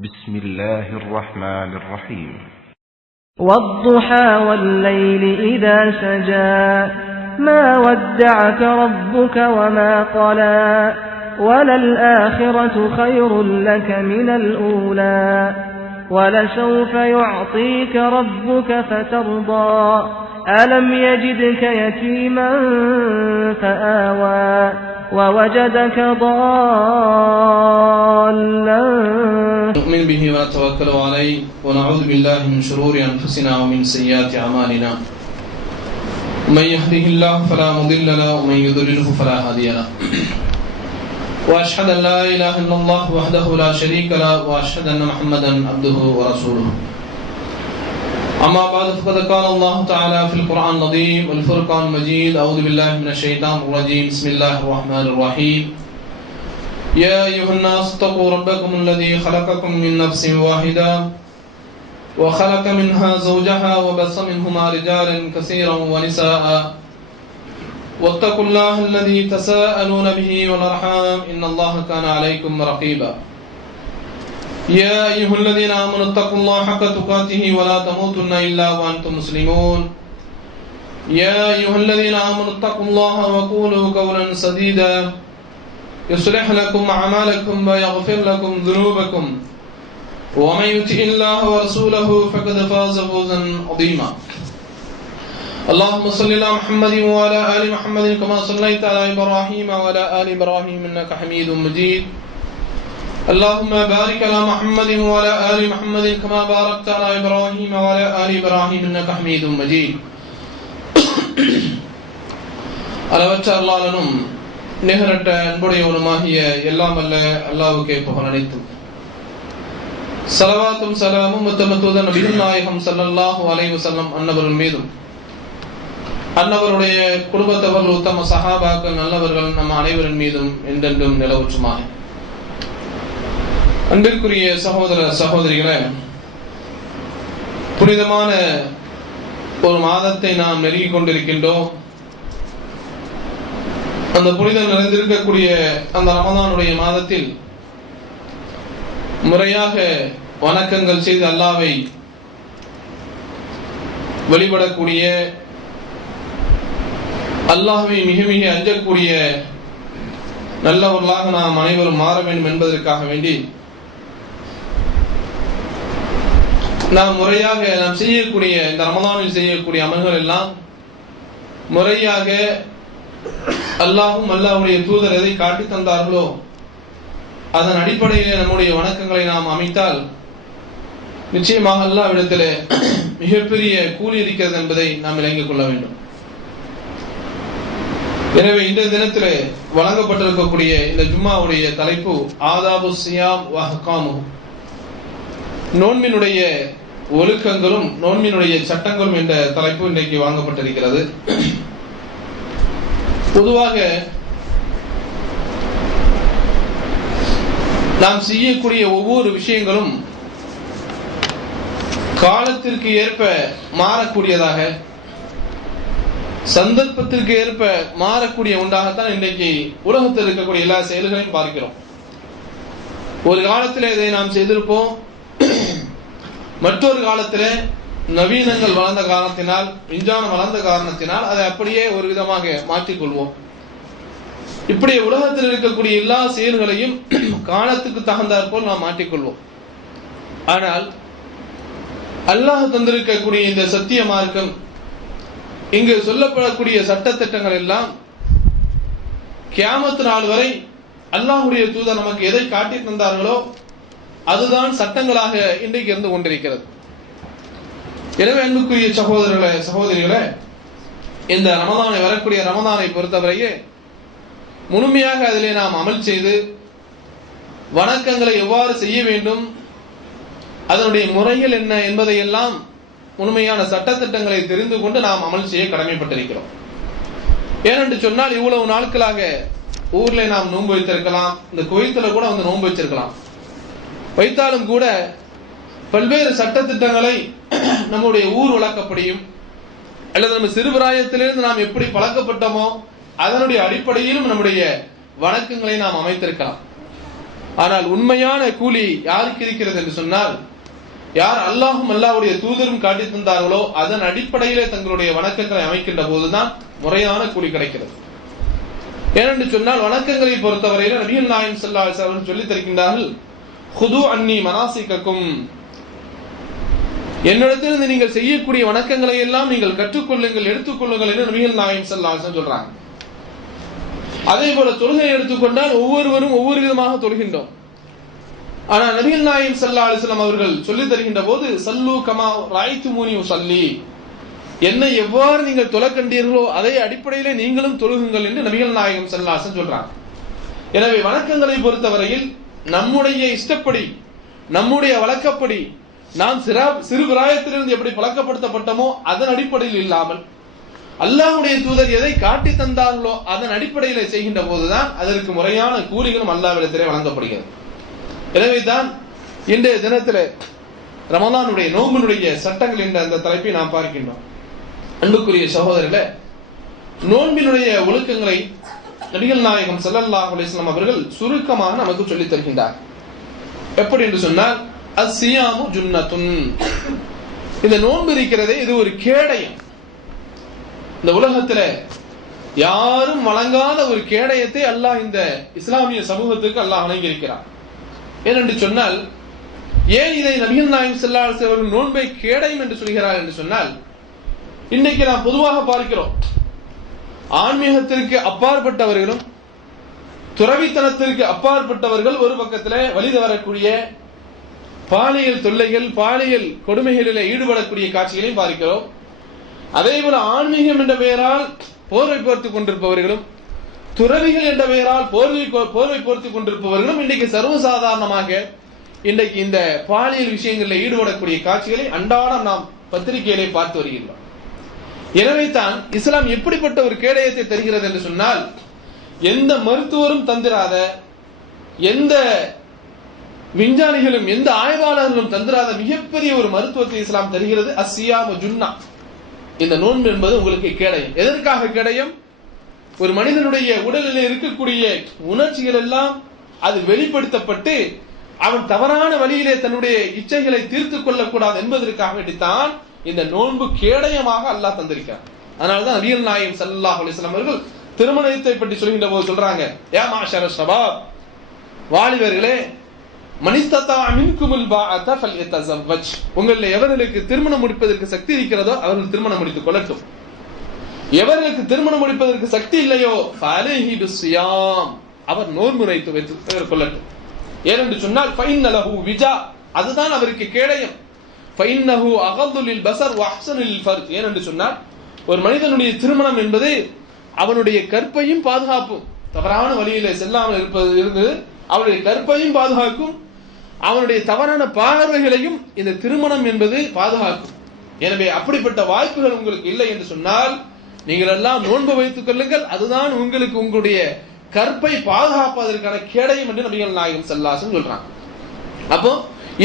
بسم الله الرحمن الرحيم والضحى والليل إذا سجى ما ودعك ربك وما قلى وللآخرة خير لك من الأولى ولسوف يعطيك ربك فترضى ألم يجدك يتيما فآوى ووجدك ضالا نؤمن به ونتوكل عليه ونعوذ بالله من شرور أنفسنا ومن سيئات أعمالنا من يهده الله فلا مضل له ومن يضلله فلا هادي له وأشهد أن لا إله إلا الله وحده لا شريك له وأشهد أن محمدا عبده ورسوله أما بعد فقد قال الله تعالى في القرآن العظيم والفرقان المجيد أعوذ بالله من الشيطان الرجيم بسم الله الرحمن الرحيم يا أيها الناس اتقوا ربكم الذي خلقكم من نفس واحدة وخلق منها زوجها وبث منهما رجالا كثيرا ونساء واتقوا الله الذي تساءلون به والأرحام إن الله كان عليكم رقيبا يا أيها الذين آمنوا اتقوا الله حق تقاته ولا تموتن إلا وأنتم مسلمون يا أيها الذين آمنوا اتقوا الله وقولوا قولا سديدا يصلح لكم أعمالكم ويغفر لكم ذنوبكم ومن يطع الله ورسوله فقد فاز فوزا عظيما اللهم صل على محمد وعلى آل محمد كما صليت على إبراهيم وعلى آل إبراهيم إنك حميد مجيد اللهم بارك على محمد وعلى آل محمد كما باركت على إبراهيم وعلى آل إبراهيم إنك حميد مجيد அளவற்ற அல்லாஹ்வின் நிகரற்ற அன்புடையவனுமாகிய எல்லாம் வல்ல அல்லாஹ்வுக்கே புகழ் அனைத்தும் ஸலவாத்தும் ஸலாமும் முத்தமத்தூதர் நபிகள் நாயகம் ஸல்லல்லாஹு அலைஹி வஸல்லம் அன்னவர்கள் மீதும் அன்னவருடைய குடும்பத்தவர்கள் உத்தம சஹாபாக்கள் நல்லவர்கள் நம் அனைவரின் மீதும் என்றென்றும் நிலவற்றுமாக. அன்பிற்குரிய சகோதர சகோதரிகளே, புனிதமான ஒரு மாதத்தை நாம் நெருங்கிக் கொண்டிருக்கின்றோம். அந்த புனிதம் நிறைந்திருக்கக்கூடிய அந்த ரமதானுடைய மாதத்தில் முறையாக வணக்கங்கள் செய்து அல்லாஹ்வை வழிபடக்கூடிய, அல்லாஹ்வை மிக மிக அஞ்சக்கூடிய நல்லவர்களாக நாம் அனைவரும் மாற வேண்டும் என்பதற்காக வேண்டி நாம் முறையாக நாம் செய்யக்கூடிய இந்த ரமதானில் செய்யக்கூடிய அமல்கள் எல்லாம் முறையாக அல்லாஹும் அல்லாஹ்வுடைய தூதர் எதை காட்டி தந்தார்களோ அதன் அடிப்படையிலே நம்முடைய வணக்கங்களை நாம் அமைத்தால் நிச்சயமாக அல்லாஹ்விடத்திலே மிகப்பெரிய கூலி இருக்கிறது என்பதை நாம் விளங்கிக் கொள்ள வேண்டும். எனவே இந்த தினத்திலே வழங்கப்பட்டிருக்கக்கூடிய இந்த ஜும்மாவுடைய தலைப்பு ஆதாபு சியாம் வ அஹ்காமுஹு, நோன்பினுடைய ஒழுக்கங்களும் நோன்பினுடைய சட்டங்களும் என்ற தலைப்பு இன்றைக்கு வழங்கப்பட்டிருக்கிறது. பொதுவாக நாம் செய்யக்கூடிய ஒவ்வொரு விஷயங்களும் காலத்திற்கு ஏற்ப மாறக்கூடியதாக, சந்தர்ப்பத்திற்கு ஏற்ப மாறக்கூடிய ஒன்றாகத்தான் இன்றைக்கு உலகத்தில் இருக்கக்கூடிய எல்லா செயல்களையும் பார்க்கிறோம். ஒரு காலத்தில் இதை நாம் செய்திருப்போம், மற்றொரு காலத்தில் நவீனங்கள் வளர்ந்த காரணத்தினால், விஞ்ஞானம் வளர்ந்த காரணத்தினால் அதை அப்படியே ஒரு விதமாக மாற்றிக்கொள்வோம். இப்படி உலகத்தில் இருக்கக்கூடிய எல்லா செயல்களையும் காலத்துக்கு தகுந்தாற்போல் நாம் மாற்றிக்கொள்வோம். ஆனால் அல்லாஹ் தந்திருக்கக்கூடிய இந்த சத்திய மார்க்கம், இங்கு சொல்லப்படக்கூடிய சட்டத்திட்டங்கள் எல்லாம் கியாமத் நாள் வரை அல்லாஹ்வுடைய தூதர் நமக்கு எதை காட்டி தந்தார்களோ அதுதான் சட்டங்களாக இன்றைக்கு இருந்து கொண்டிருக்கிறது. எனவே அன்புக்குரிய சகோதரர்களே சகோதரிகளே, இந்த ரமதானை வரக்கூடிய ரமதானை பொறுத்தவரையே முழுமையாக அதிலே நாம் அமல் செய்து வணக்கங்களை எவ்வாறு செய்ய வேண்டும், அதனுடைய முறைகள் என்ன என்பதையெல்லாம் உண்மையான சட்டத்திட்டங்களை தெரிந்து கொண்டு நாம் அமல் செய்ய கடமைப்பட்டிருக்கிறோம். ஏனென்று சொன்னால் இவ்வளவு நாட்களாக ஊர்ல நாம் நோன்பு வைத்திருக்கலாம், இந்த கோயில்ல கூட வந்து நோன்பு வச்சிருக்கலாம். வைத்தாலும் கூட பல்வேறு சட்டத்திட்டங்களை நம்முடைய ஊர் வழக்கப்படியும் அல்லது நம்ம சிறுபிராயத்திலிருந்து நாம் எப்படி பழக்கப்பட்டோமோ அதனுடைய அடிப்படையிலும் நம்முடைய வணக்கங்களை நாம் அமைத்திருக்கலாம். ஆனால் உண்மையான கூலி யாருக்கு இருக்கிறது என்று சொன்னால், யார் அல்லாஹும் அல்லாஹ்வுடைய தூதரும் காட்டி தந்தார்களோ அதன் அடிப்படையிலே தங்களுடைய வணக்கங்களை அமைக்கின்ற போதுதான் முறையான கூலி கிடைக்கிறது. ஏனென்று சொன்னால், வணக்கங்களை பொறுத்தவரையில் நபிகள் நாயகம் ஸல்லல்லாஹு அலைஹி வஸல்லம் சொல்லித் தருகின்றார்கள், குது அன்னி மனாசிகக்கும், என்னிடத்திலிருந்து நீங்கள் செய்யக்கூடிய வணக்கங்களை எல்லாம் நீங்கள் கற்றுக்கொள்ளுங்கள், எடுத்துக்கொள்ளுங்கள் என்று நபிகள் நாயகம் ஸல்லல்லாஹு அலைஹி வஸல்லம் சொல்றாங்க. அதே போல தொழுகை எடுத்துக்கொண்டால் ஒவ்வொருவரும் ஒவ்வொரு விதமாக தொழுகின்றோம். ஆனால் நபிகள் நாயகம் ஸல்லல்லாஹு அலைஹி வஸல்லம் அவர்கள் சொல்லித் தருகின்ற போது, சல்லு கமா ரஅய்துமூனி உஸல்லி, என்னை எவ்வாறு நீங்கள் தொழ கண்டீர்களோ அதே அடிப்படையிலே நீங்களும் தொழுகுங்கள் என்று நபிகள் நாயகம் ஸல்லல்லாஹு அலைஹி வஸல்லம் சொல்றாங்க. எனவே வணக்கங்களை பொறுத்தவரையில் நம்முடைய இஷ்டப்படி, நம்முடைய வழக்கப்படி, நாம் சிறு பிராயத்திலிருந்து எப்படி பழக்கப்படுத்தப்பட்டோமோ அதன் அடிப்படையில் இல்லாமல் அல்லாஹ்வுடைய தூதர் எதை காட்டி தந்தார்களோ அதன் அடிப்படையில் செய்கின்ற போதுதான் அதற்கு முறையான கூலிகளும் அல்லாஹ்விடத்திலே வழங்கப்படுகிறது. எனவே தான் இன்றைய தினத்தில் ரமலானுடைய நோம்பினுடைய சட்டங்கள் என்ற அந்த தலைப்பை நாம் பார்க்கின்றோம். அன்புக்குரிய சகோதரர்களே, நோன்பினுடைய ஒழுக்கங்களை நபிகள் நாயகம் ஸல்லல்லாஹு அலைஹி வஸல்லம் அவர்கள் சுருக்கமாக நமக்கு சொல்லித் தருகின்றார். எப்படி என்று சொன்னால், அஸ்ஸியாமு ஜுன்னத்துன், இந்த நோன்பு இருக்கிறதே இது ஒரு கேடயம். இந்த உலகத்துல யாரும் வழங்காத ஒரு கேடயத்தை அல்லாஹ் இந்த இஸ்லாமிய சமூகத்துக்கு அல்லாஹ் வழங்கியிருக்கிறார். ஏனென்று சொன்னால், ஏன் இதை நபிகள் நாயகம் ஸல்லல்லாஹு அலைஹி வஸல்லம் அவர்கள் நோன்பை கேடயம் என்று சொல்கிறார் என்று சொன்னால், இன்னைக்கு நாம் பொதுவாக பார்க்கிறோம், ஆன்மீகத்திற்கு அப்பாற்பட்டவர்களும் துறவித்தனத்திற்கு அப்பாற்பட்டவர்கள் ஒரு பக்கத்திலே வழி வரக்கூடிய பாலியல் தொல்லைகள், பாலியல் கொடுமைகளிலே ஈடுபடக்கூடிய காட்சிகளையும் பார்க்கிறோம். அதே போல ஆன்மீகம் என்ற பெயரால் போர்வை போர்த்துக் கொண்டிருப்பவர்களும் துறவிகள் என்ற பெயரால் போர்வை போர்த்துக் கொண்டிருப்பவர்களும் இன்றைக்கு சர்வசாதாரணமாக இன்றைக்கு இந்த பாலியல் விஷயங்களில் ஈடுபடக்கூடிய காட்சிகளை அன்றாடம் நாம் பத்திரிகையிலே பார்த்து வருகின்றோம். எனவே தான் இஸ்லாம் எப்படிப்பட்ட ஒரு கேடயத்தை தருகிறது என்று சொன்னால், எந்த மருத்துவரும் தந்திராத, எந்த விஞ்ஞானிகளும் எந்த ஆய்வாளர்களும் தந்திராத மிகப்பெரிய ஒரு மருத்துவத்தை இஸ்லாம் தருகிறது. அஸ்ஸியாமு ஜுன்னா, இந்த நோன்பு என்பது உங்களுக்கு கேடயம். எதற்காக கேடயம்? ஒரு மனிதனுடைய உடலில் இருக்கக்கூடிய உணர்ச்சிகள் எல்லாம் அது வெளிப்படுத்தப்பட்டு அவன் தவறான வழியிலே தன்னுடைய இச்சைகளை தீர்த்துக் கொள்ளக்கூடாது என்பதற்காக வேண்டித்தான் இந்த நோன்பு கேடயமாக அல்லாஹ் தந்திருக்கிறார். அதனால்தான் நபிகள் நாயகம் ஸல்லல்லாஹு அலைஹி வஸல்லம் அவர்கள் திருமணத்தை பற்றி சொல்கின்ற போது சொல்றாங்க, யா மாஷர ஷபாப், வாலிபர்களே, மனிஸ்ததா மின்குமுல் பாஅத ஃபல்யதஸவ்வஜ், உங்களில் எவர்களுக்கு திருமணம் முடிப்பதற்கு சக்தி இருக்கிறதோ அவர்கள் திருமணம் முடித்துக் கொள்ளட்டும். எவர்களுக்கு திருமணம் முடிப்பதற்கு சக்தி இல்லையோ ஃபஅலைஹி பிஸ்ஸியாம், அவர் நோன்பு வைத்து கொள்ளட்டும். ஏனென்று சொன்னால் ஃபைன்னலஹு விஜா, அதுதான் அவருக்கு கேடயம். ஃபைன்னஹு அகது லில் பஸர் வ அஹ்ஸனு லில் ஃபர்ஜ், ஏனென்று சொன்னால் ஒரு மனிதனுடைய திருமணம் என்பது அவனுடைய கற்பையும் பாதுகாப்பும், தவறான வழியிலே செல்லாமல் இருந்து அவனுடைய கற்பையும் பாதுகாக்கும், அவனுடைய தவறான பார்வைகளையும் இந்த திருமணம் என்பது பாதுகாக்கும். எனவே அப்படிப்பட்ட வாய்ப்புகள் உங்களுக்கு இல்லை என்று சொன்னால் நீங்கள் எல்லாம் நோன்பு வைத்துக் கொள்ளுங்கள், அதுதான் உங்களுக்கு உங்களுடைய கற்பை பாதுகாப்பதற்கான கேடயம் என்று நபிகள் நாயகம் ஸல்லல்லாஹு அலைஹி வஸல்லம் சொல்றாங்க. அப்போ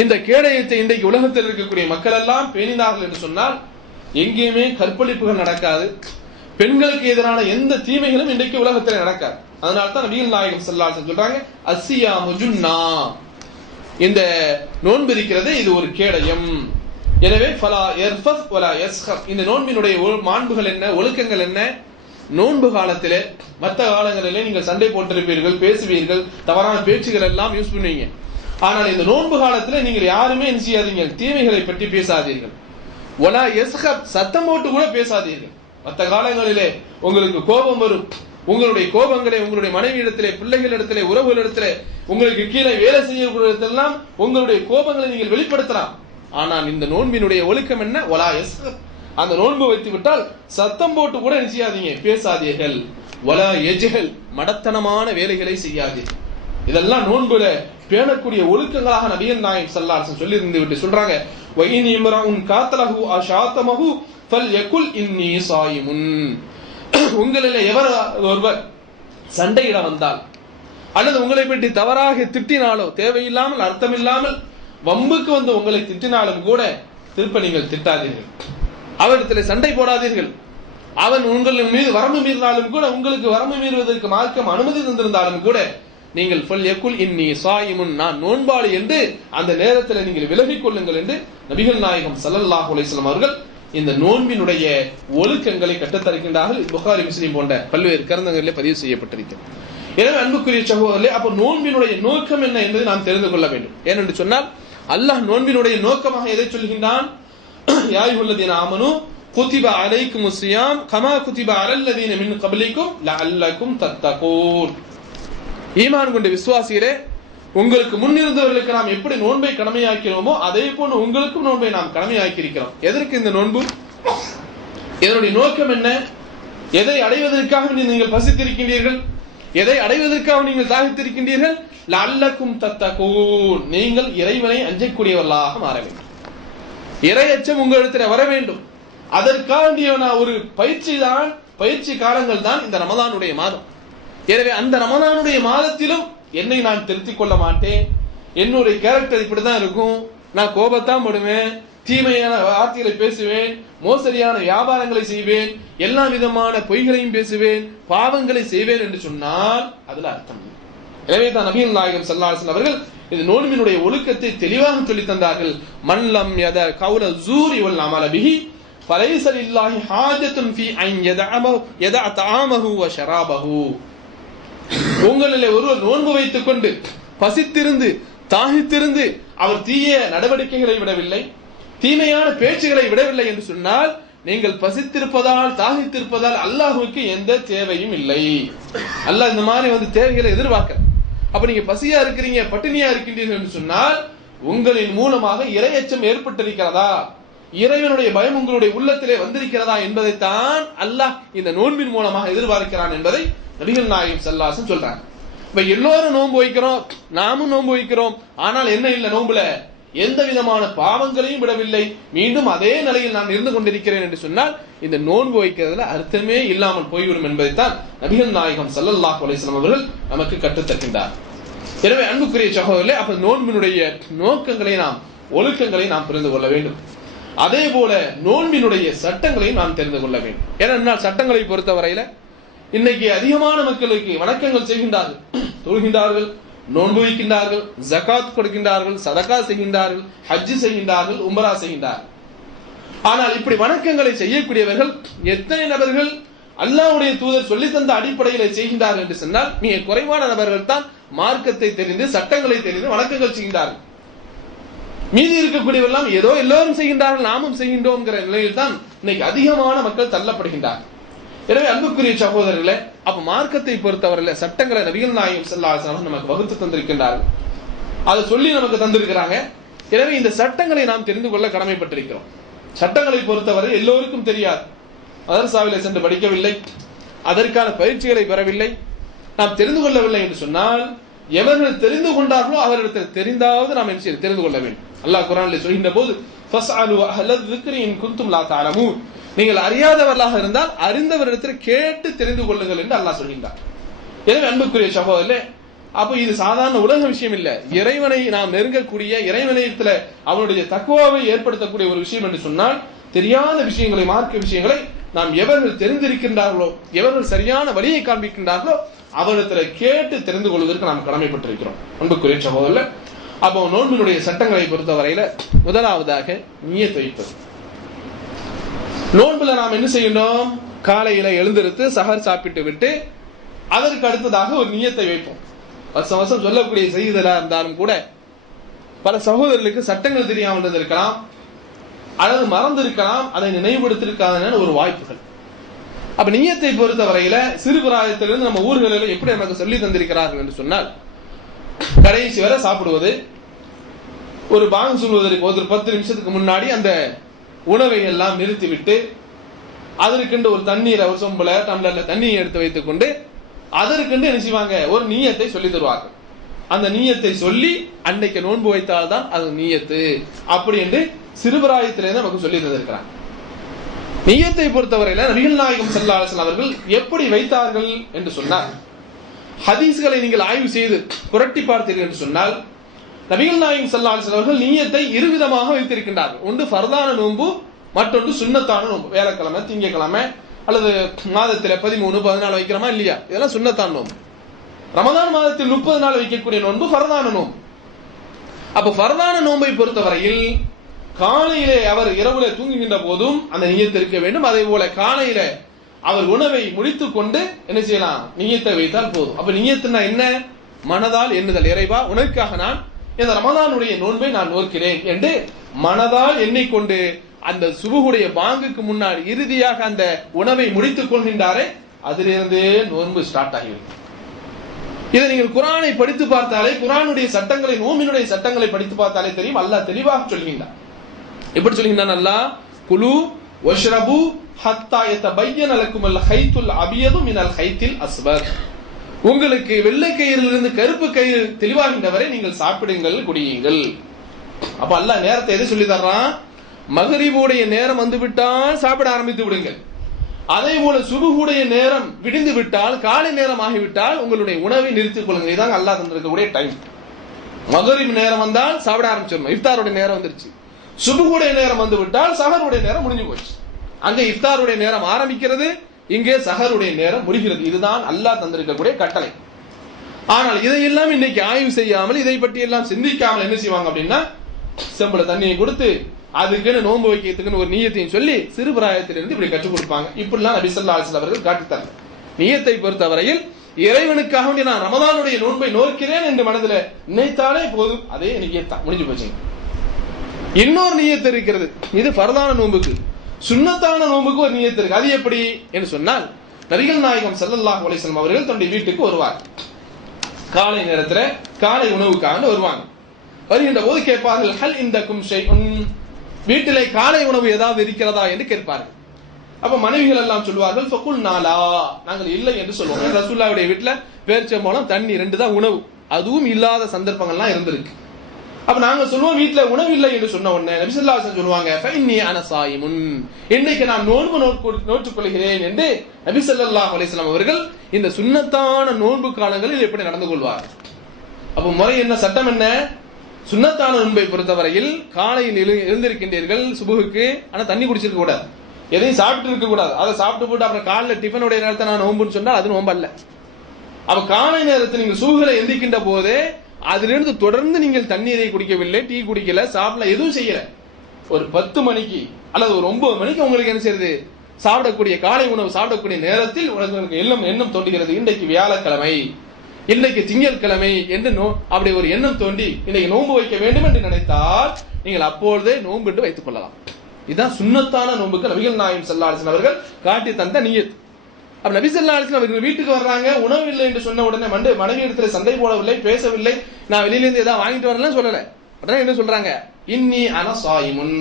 இந்த கேடயத்தை இன்றைக்கு உலகத்தில் இருக்கக்கூடிய மக்கள் எல்லாம் பேணினார்கள் என்று சொன்னால் எங்கேயுமே கற்பழிப்புகள் நடக்காது, பெண்களுக்கு எதிரான எந்த தீமைகளும் இன்றைக்கு உலகத்தில் நடக்காது. அதனால தான் நபிகள் நாயகம் ஸல்லல்லாஹு அலைஹி வஸல்லம் சொல்றாங்க, அஸ்ஸியாமு ஜுன்னா, இந்த நோன்பு இருக்கிறது இது ஒரு கேடயம். எனவே ஃபலா யர்ஃபஸ் வலா யஸ்ஹப், இந்த நோன்பினுடைய மாண்புகள் என்ன, ஒழுக்கங்கள் என்ன? நோன்பு காலத்திலே மற்ற காலங்களிலே நீங்கள் சண்டை போட்டிருப்பீர்கள், பேசுவீர்கள், தவறான பேச்சுகள் எல்லாம் யூஸ் பண்ணுவீங்க. ஆனால் இந்த நோன்பு காலத்திலே நீங்கள் யாருமே என்ன செய்யாதீங்க, தீமைகளை பற்றி பேசாதீர்கள். வலா யஸ்ஹப், சத்தம் போட்டு கூட பேசாதீர்கள். மற்ற காலங்களிலே உங்களுக்கு கோபம் வரும், உங்களுடைய கோபங்களை உங்களுடைய மனைவி இடத்திலே, பிள்ளைகள் இடத்திலே, உறவுகள் இடத்திலே, உங்களுக்கு கீழே வேலை செய்யக்கூடிய இடத்திலெல்லாம் உங்களுடைய கோபங்களை நீங்கள் வெளிப்படுத்தலாம். ஆனால் இந்த நோன்பினுடைய ஒழுக்கம் என்ன? வலா யஸ்ஹப், அந்த நோன்பு வைத்து விட்டால் சத்தம் போட்டு கூட செய்யாதீங்க, பேசாதீர்கள். வலா யஜ்ஹல், மடத்தனமான வேலைகளை செய்யாதீர்கள். இதெல்லாம் நோன்புல பேணக்கூடிய ஒழுக்கங்களாக நபிகள் நாயகம் ஸல்லல்லாஹு அலைஹி வஸல்லம் சொல்லி இருந்து விட்டு சொல்றாங்க, வஇன் இம்ரஉன் காத்தலஹு அஷாதமஹு ஃபல்யகுல் இன்னி ஸாயிமுன், உங்களிலே எவர் ஒருவர் சண்டையிட வந்தால் அல்லது உங்களை பற்றி தவறாக திட்டினாலோ, தேவையில்லாமல் அர்த்தமில்லாமல் வம்புக்கு வந்து உங்களை திட்டினாலும் கூட திருப்ப நீங்கள் திட்டாதீர்கள், அவரிடத்தில் சண்டை போடாதீர்கள். அவன் உங்கள் மீது வரம்பு மீறினாலும் கூட, உங்களுக்கு வரம்பு மீறுவதற்கு மார்க்கம் அனுமதி தந்திருந்தாலும் கூட நீங்கள் ஃபல்யகுல் இன்னி ஸாயிமுன், நான் நோன்பாளி என்று அந்த நேரத்தில் நீங்கள் விலகிக் கொள்ளுங்கள் என்று நபிகள் நாயகம் ஸல்லல்லாஹு அலைஹி வஸல்லம் அவர்கள் இந்த நோன்பினுடைய ஒழுக்கங்களை கற்றுத்தருகின்றார்கள். புகாரி முஸ்லிம் போன்ற பல்வேறு கிரந்தங்களிலே பதிவு செய்யப்பட்டிருக்கிறது. எனவே அன்புக்குரிய சகோதரர்களே, அப்ப நோன்பினுடைய நோக்கம் என்ன என்பதை நாம் தெரிந்து கொள்ள வேண்டும். ஏனென்று சொன்னால் அல்லாஹ் நோன்பினுடைய நோக்கமாக எதை சொல்கின்றான்? யா அய்யுஹல்லதீன ஆமனூ குதிப அலைக்குமுஸ் ஸியாம் கமா குதிப அலல்லதீன மின் கப்லிக்கும் லஅல்லக்கும் தத்தகூன். ஈமான் கொண்ட விசுவாசிகளே, உங்களுக்கு முன்னிருந்தவர்களுக்கு நாம் எப்படி நோன்பை கடமையாக்கிறோமோ அதே போன்று உங்களுக்கும் நோன்பை நாம் கடமையாக்கி இருக்கிறோம். எதற்கு இந்த நோன்பு? இதனுடைய நோக்கம் என்ன? எதை அடைவதற்காக நீங்கள் பசித்திருக்கின்றீர்கள்? எதை அடைவதற்காக நீங்கள் தாகித்திருக்கின்றீர்கள்? லஅல்லக்கும் தத்தகூன், நீங்கள் இறைவனை அஞ்சக்கூடியவர்களாக மாற வேண்டும். இறையச்சம் உங்களிடத்தில் வர வேண்டும். அதற்காண்டிய ஒரு பயிற்சி காலங்கள் தான் இந்த ரமலானுடைய மாதம். எனவே அந்த ரமலானுடைய மாதத்திலும் என்னை நான் திருத்திக் கொள்ள மாட்டேன், என்னுடைய கேரக்டர் இப்படிதான் இருக்கும், நான் கோபத்தான் படுவேன், தீமையான வார்த்தைகளை பேசுவேன், மோசடியான வியாபாரங்களை செய்வேன், எல்லா விதமான பொய்களையும் பேசுவேன், பாவங்களை செய்வேன் என்று சொன்னால் அதுல அர்த்தம் இல்லை. எனவே தான் நபிகள் நாயகம் ஸல்லல்லாஹு அலைஹி வஸல்லம் அவர்கள் இந்த நோன்பினுடைய ஒழுக்கத்தை தெளிவாக சொல்லி தந்தார்கள். மன்லம் யத கௌல ஸூரி வல் அமல பிஹி ஃபலைஸ லில்லாஹி ஹாஜத்துன் ஃபீ அன் யதஅ தஆமஹு வ ஷராபஹு. உங்களிலே ஒருவர் நோன்பு வைத்துக் கொண்டு பசித்திருந்து தாகித்திருந்து அவர் தீய நடவடிக்கைகளை விடவில்லை, தீமையான பேச்சுகளை விடவில்லை என்று சொன்னால் நீங்கள் பசித்திருப்பதால் தாகித்திருப்பதால் அல்லாஹ்வுக்கு எந்த தேவையும் இல்லை. அல்லாஹ் இந்த மாதிரி தேவைகளை எதிர்பார்க்க. அப்ப நீங்க பசியா இருக்கிறீங்க, பட்டினியா இருக்கின்றீர்கள் என்று சொன்னால் உங்களின் மூலமாக இறையச்சம் ஏற்பட்டிருக்கிறதா, இறைவனுடைய பயம் உங்களுடைய உள்ளத்திலே வந்திருக்கிறதா என்பதைத்தான் அல்லாஹ் இந்த நோன்பின் மூலமாக எதிர்பார்க்கிறான் என்பதை நபிகள் நாயகம் ஸல்லல்லாஹு அலைஹி வஸல்லம் சொல்றாங்க. இப்ப எல்லோரும் நோன்பு வைக்கிறோம், நாமும் நோன்பு வைக்கிறோம், ஆனால் என்ன இல்லை, நோன்புல எந்த விதமான பாவங்களையும் விடவில்லை, மீண்டும் அதே நிலையில் நான் இருந்து கொண்டிருக்கிறேன் என்று சொன்னால் இந்த நோன்பு வைக்கிறதுல அர்த்தமே இல்லாமல் போய்விடும் என்பதைத்தான் நபிகள் நாயகம் ஸல்லல்லாஹு அலைஹி வஸல்லம் அவர்கள் நமக்கு கற்றுத்தருகின்றார். எனவே அன்புக்குரிய சகோதரர்களே, அப்ப நோன்பினுடைய நோக்கங்களை நாம் ஒழுக்கங்களை நாம் புரிந்து கொள்ள வேண்டும். அதே போல நோன்பினுடைய சட்டங்களையும் நாம் தெரிந்து கொள்ள வேண்டும். ஏனென்றால் சட்டங்களை பொறுத்தவரையில இன்னைக்கு அதிகமான மக்களுக்கு வணக்கங்கள் செய்கின்றார்கள், தொழுகின்றார்கள், நோன்பு வைக்கின்றார்கள், ஜகாத் கொடுக்கின்றார்கள், சதகா செய்கின்றார்கள், ஹஜ் செய்கின்றார்கள், உம்ரா செய்கின்றார்கள். ஆனால் இப்படி வணக்கங்களை செய்யக்கூடியவர்கள் எத்தனை நபர்கள் அல்லாஹ்வுடைய தூதர் சொல்லி தந்த அடிப்படையில் செய்கின்றார்கள் என்று சொன்னால் மிக குறைவான நபர்கள் தான் மார்க்கத்தை தெரிந்து சட்டங்களை தெரிந்து வணக்கங்கள் செய்கின்றார்கள். மீதி இருக்கக்கூடியவெல்லாம் ஏதோ எல்லோரும் செய்கின்றார்கள், நாமும் செய்கின்றோம் நிலையில் தான் இன்னைக்கு அதிகமான மக்கள் தள்ளப்படுகின்றார்கள். எனவே அன்புக்குரிய சகோதரர்களே, அப்ப மார்க்கத்தை பொறுத்தவரையில சட்டங்களை நபிகள் நாயகம் ஸல்லல்லாஹு அலைஹி வஸல்லம் நமக்கு வகுத்து தந்திருக்கின்றார்கள், அதை சொல்லி நமக்கு தந்திருக்கிறாங்க. எனவே இந்த சட்டங்களை நாம் தெரிந்து கொள்ள கடமைப்பட்டிருக்கிறோம். சட்டங்களை பொறுத்தவரை எல்லோருக்கும் தெரியாது, மதரசாவிலே சென்று படிக்கவில்லை, அதற்கான பயிற்சிகளை பெறவில்லை, நாம் தெரிந்து கொள்ளவில்லை என்று சொன்னால் எவர்கள் தெரிந்து கொண்டார்களோ அவர்களிடத்தில் தெரிந்தாவது நாம் என்ன செய்ய தெரிந்து கொள்ள வேண்டும். அல்லாஹ் குர்ஆனிலே சொல்கின்ற போது ஃபஸ்அலு அஹ்லல் ذிக்ரி இன் குன்தும் லா தஅலமூன், நீங்கள் அறியாதவர்களாக இருந்தால் அறிந்தவரிடத்தில் கேட்டு தெரிந்து கொள்ளுங்கள் என்று அல்லாஹ் சொல்கின்றார். எனவே அன்புக்குரிய சகோதரர்களே, அப்ப இது சாதாரண உலக விஷயம் இல்ல, இறைவனை நாம் நெருங்கக்கூடிய, இறைவனையத்துல அவனுடைய தக்வாவை ஏற்படுத்தக்கூடிய ஒரு விஷயம் என்று சொன்னால் தெரியாத விஷயங்களை, மார்க்க விஷயங்களை நாம் எவர்கள் தெரிந்திருக்கின்றார்களோ, எவர்கள் சரியான வழியை காண்பிக்கின்றார்களோ அவரிடத்துல கேட்டு தெரிந்து கொள்வதற்கு நாம் கடமைப்பட்டிருக்கிறோம். அன்புக்குரிய சகோதரர்களே, அப்போ நோன்பினுடைய சட்டங்களை பொறுத்தவரையில முதலாவதாக நியத் வைப்பது. நோன்புல நாம் என்ன செய்யணும்? காலையில எழுந்திருத்து சஹர் சாப்பிட்டு விட்டு அதற்கு அடுத்ததாக ஒரு நியத்தை வைப்போம். வருஷம் வருஷம் சொல்லக்கூடிய செய்திகளா இருந்தாலும் கூட பல சகோதரர்களுக்கு சட்டங்கள் தெரியாமல் இருக்கலாம், அல்லது மறந்து இருக்கலாம், அதை நினைவுபடுத்திருக்காத ஒரு வாய்ப்புகள். அப்ப நியத்தை பொறுத்தவரையில சிறு பிராயத்திலிருந்து நம்ம ஊர்களில் எப்படி நமக்கு சொல்லி தந்திருக்கிறார்கள் என்று சொன்னால், கடைசி வரை சாப்பிடுவது, ஒரு பாங்கு சொல்வதற்கு ஒரு 10 நிமிஷத்துக்கு முன்னாடி அந்த உணவை எல்லாம் நிறுத்திவிட்டு அதற்கென்று ஒரு தண்ணீரை, ஒரு சொம்புல டம்ளர்ல தண்ணியை எடுத்து வைத்துக் கொண்டு அதற்கென்று என்ன செய்வாங்க, ஒரு நியத்தை சொல்லி தருவார்கள். அந்த நியத்தை சொல்லி அன்னைக்கு நோன்பு வைத்தால்தான் அது நியத்து அப்படி என்று சிறுபிராயத்திலிருந்து நமக்கு சொல்லி தந்திருக்கிறாங்க. நியத்தை பொறுத்தவரையில நபிகள் நாயகம் ஸல்லல்லாஹு அலைஹி வஸல்லம் அவர்கள் எப்படி வைத்தார்கள் என்று சொன்னார், ஹதீஸ்களை நீங்கள் ஆய்வு செய்து புரட்டி பார்த்தீர்கள் என்று சொன்னால் நபிகள் நாயகம் ஸல்லல்லாஹு அலைஹி வஸல்லம் அவர்கள் நியத்தை இருவிதமாக வைத்திருக்கின்றார்கள். ஒன்று ஃபர்தான நோன்பு, மற்றொன்று சுன்னத்தான நோன்பு. வேலைக்கிழமை, திங்கக்கிழமை அல்லது மாதத்தில் 13, 14 வைக்கிறோமா இல்லையா, இதெல்லாம் சுன்னத்தான நோன்பு. ரமதான் மாதத்தில் 30 நாள் வைக்கக்கூடிய நோன்பு ஃபர்தான நோன்பு. அப்ப ஃபர்தான நோன்பை பொறுத்தவரையில் காலையிலே அவர் இரவுல தூங்குகின்ற போதும் அந்த நியத்து இருக்க வேண்டும். அதே போல காலையில அவர் உணவை முடித்துக் கொண்டு என்ன செய்யலாம், நியத்தை வைத்தால் போதும். அப்ப நியத்துனா என்ன? மனதால் எண்ணுதல், இறைவா உனக்காக நான் இந்த ரமதானுடைய நோன்பை நான் நோக்கிறேன் என்று மனதால் எண்ணிக்கொண்டு அந்த சுபுகுடைய பாங்குக்கு முன்னால் இறுதியாக அந்த உணவை முடித்துக் கொள்கின்றாரே, அதிலிருந்து நோன்பு ஸ்டார்ட் ஆகிவிடும். இதை நீங்கள் குர்ஆனை படித்து பார்த்தாலே, குர்ஆனுடைய சட்டங்களை, நோம்பினுடைய சட்டங்களை படித்து பார்த்தாலே தெரியும். அல்லாஹ் தெளிவாக சொல்கின்றான். எப்படி சொல்கின்றான் அல்லாஹ்? குலு வஷ்ரபு ஹத்தா யதபய்யன லக்குமுல் ஹைத்துல் அபியது மினல் ஹைத்தில் அஸ்வத். உங்களுக்கு வெள்ளை கயிறிலிருந்து கருப்பு கயிறு தெளிவாகின்ற வரை நீங்கள் சாப்பிடுங்கள், குடியுங்கள். அப்ப அல்லாஹ் நேரத்தை எதை சொல்லி தர்றான்? மகரிபுடைய நேரம் வந்து விட்டால் சாப்பிட ஆரம்பித்து விடுங்கள். அதே போல சுபுகுடைய நேரம் விடிந்து விட்டால், காலை நேரம் ஆகிவிட்டால் உங்களுடைய உணவை நிறுத்திக் கொள்ளுங்கள். இதான் அல்லாஹ் தந்திருக்கக்கூடிய டைம். மகரிப் நேரம் வந்தால் சாப்பிட ஆரம்பிச்சிடணும். இஃப்தாருடைய நேரம் வந்துருச்சு. சுபுகுடைய நேரம் வந்து விட்டால் சஹருடைய நேரம் முடிஞ்சு போச்சு. அங்க இஃப்தாருடைய நேரம் ஆரம்பிக்கிறது, இங்கே சஹருடைய நேரம் முடிகிறது. இதுதான் அல்லாஹ் தந்திருக்கக்கூடிய கட்டளை. ஆனால் இதையெல்லாம் இன்னைக்கு ஆய்வு செய்யாமல், இதை பற்றி எல்லாம் சிந்திக்காமல் என்ன செய்வாங்க அப்படின்னா, செம்பள தண்ணியை கொடுத்து அதுக்குன்னு நோன்பு வைக்கிறதுக்குன்னு ஒரு நியத்தையும் சொல்லி சிறு பிராயத்திலிருந்து இப்படி கற்றுக் கொடுப்பாங்க. இப்படிலாம் நபி ஸல்லல்லாஹு அலைஹி வஸல்லம் அவர்கள் காட்டித்தாங்க. நியத்தை பொறுத்தவரையில் இறைவனுக்காக வேண்டி நான் ரமதானுடைய நோன்பை நோக்கிறேன் என்று மனதில் நினைத்தாலே போதும், அதே நியத்தான், முடிஞ்சு போச்சு. இன்னொரு நியத்து இருக்கிறது. இது ஃபர்தான நோன்புக்கு. சுன்னத்தான நோன்புக்கு ஒரு நியத்து இருக்கு. அது எப்படி என்று சொன்னால், நபிகள் நாயகம் ஸல்லல்லாஹு அலைஹி வஸல்லம் அவர்கள் தன்னுடைய வீட்டுக்கு வருவார். காலை நேரத்தில் காலை உணவுக்காக வருவாங்க. வருகின்ற போது கேட்பார்கள், ஹல் இந்தக்கும் ஷைஉன், வீட்டிலே காலை உணவு ஏதாவது இருக்கிறதா என்று கேட்பார்கள். அப்ப மனைவிகள் எல்லாம் சொல்வார்கள், ஃபகுல்னா லா, நாங்கள் இல்லை என்று சொல்லுவோம். ரசூலுல்லாஹ்வுடைய வீட்டுல பேரிச்சம்பழம் தண்ணி 2 தான் உணவு, அதுவும் இல்லாத சந்தர்ப்பங்கள்லாம் இருந்திருக்கு. அப்ப நாங்க சொல்லுவோம் வீட்டுல உணவு இல்லை என்று சொன்ன உடனே நபி ஸல்லல்லாஹு அலைஹி வஸல்லம் சொல்லுவாங்க, ஃபஇன்னி அன ஸாயிமுன், இன்னைக்கு நான் நோன்பு நோற்றுக் கொள்கிறேன் என்று நபி ஸல்லல்லாஹு அலைஹி வஸல்லம் அவர்கள் இந்த சுன்னத்தான நோன்பு காலங்களில் எப்படி நடந்து கொள்வார். அப்ப முறை என்ன, சட்டம் என்ன? சுன்னத்தான நோன்பை பொறுத்தவரையில் காலையில் எழுந்திருக்கின்றீர்கள் சுபுகுக்கு, ஆனா தண்ணி குடிச்சிருக்க கூடாது, எதையும் சாப்பிட்டு இருக்க கூடாது. அதை சாப்பிட்டு போட்டு அப்புறம் காலையில் டிஃபனுடைய நேரத்தை நான் நோன்புன்னு சொன்னால் அது நோன்பு அல்ல. அப்ப காலை நேரத்தில் நீங்கள் சுபுகளை எந்திக்கின்ற போதே அதிலிருந்து தொடர்ந்து நீங்கள் தண்ணீரை குடிக்கவில்லை, டீ குடிக்கல, சாப்பிடல, எதுவும் செய்யல. ஒரு 10 மணிக்கு அல்லது ஒரு 9 மணிக்கு உங்களுக்கு என்ன செய்யுது, சாப்பிடக்கூடிய காலை உணவு சாப்பிடக்கூடிய நேரத்தில் உங்களுக்கு எண்ணம் தோன்றுகிறது, இன்றைக்கு வியாழக்கிழமை, இன்னைக்கு திங்கட்கிழமை என்று அப்படி ஒரு எண்ணம் தோண்டி இன்னைக்கு நோன்பு வைக்க வேண்டும் என்று நினைத்தால் நீங்கள் அப்பொழுதே நோன்பு என்று வைத்துக் கொள்ளலாம். இதுதான் சுன்னத்தான நோன்புக்கு நபிகள் நாயகம் ஸல்லல்லாஹு அலைஹி வஸல்லம் அவர்கள் காட்டி தந்த நியத். அப்ப நபி ஸல்லல்லாஹு அலைஹி வஸல்லம் அவர்கள் வீட்டுக்கு வர்றாங்க, உணவு இல்லை என்று சொன்ன உடனே மனைவி இடத்துல சண்டை போடவில்லை, பேசவில்லை, நான் வெளியிலிருந்து ஏதாவது வாங்கிட்டு வரலாம் சொல்லல. உடனே என்ன சொல்றாங்க, இன்னி அன ஸாயிமுன்,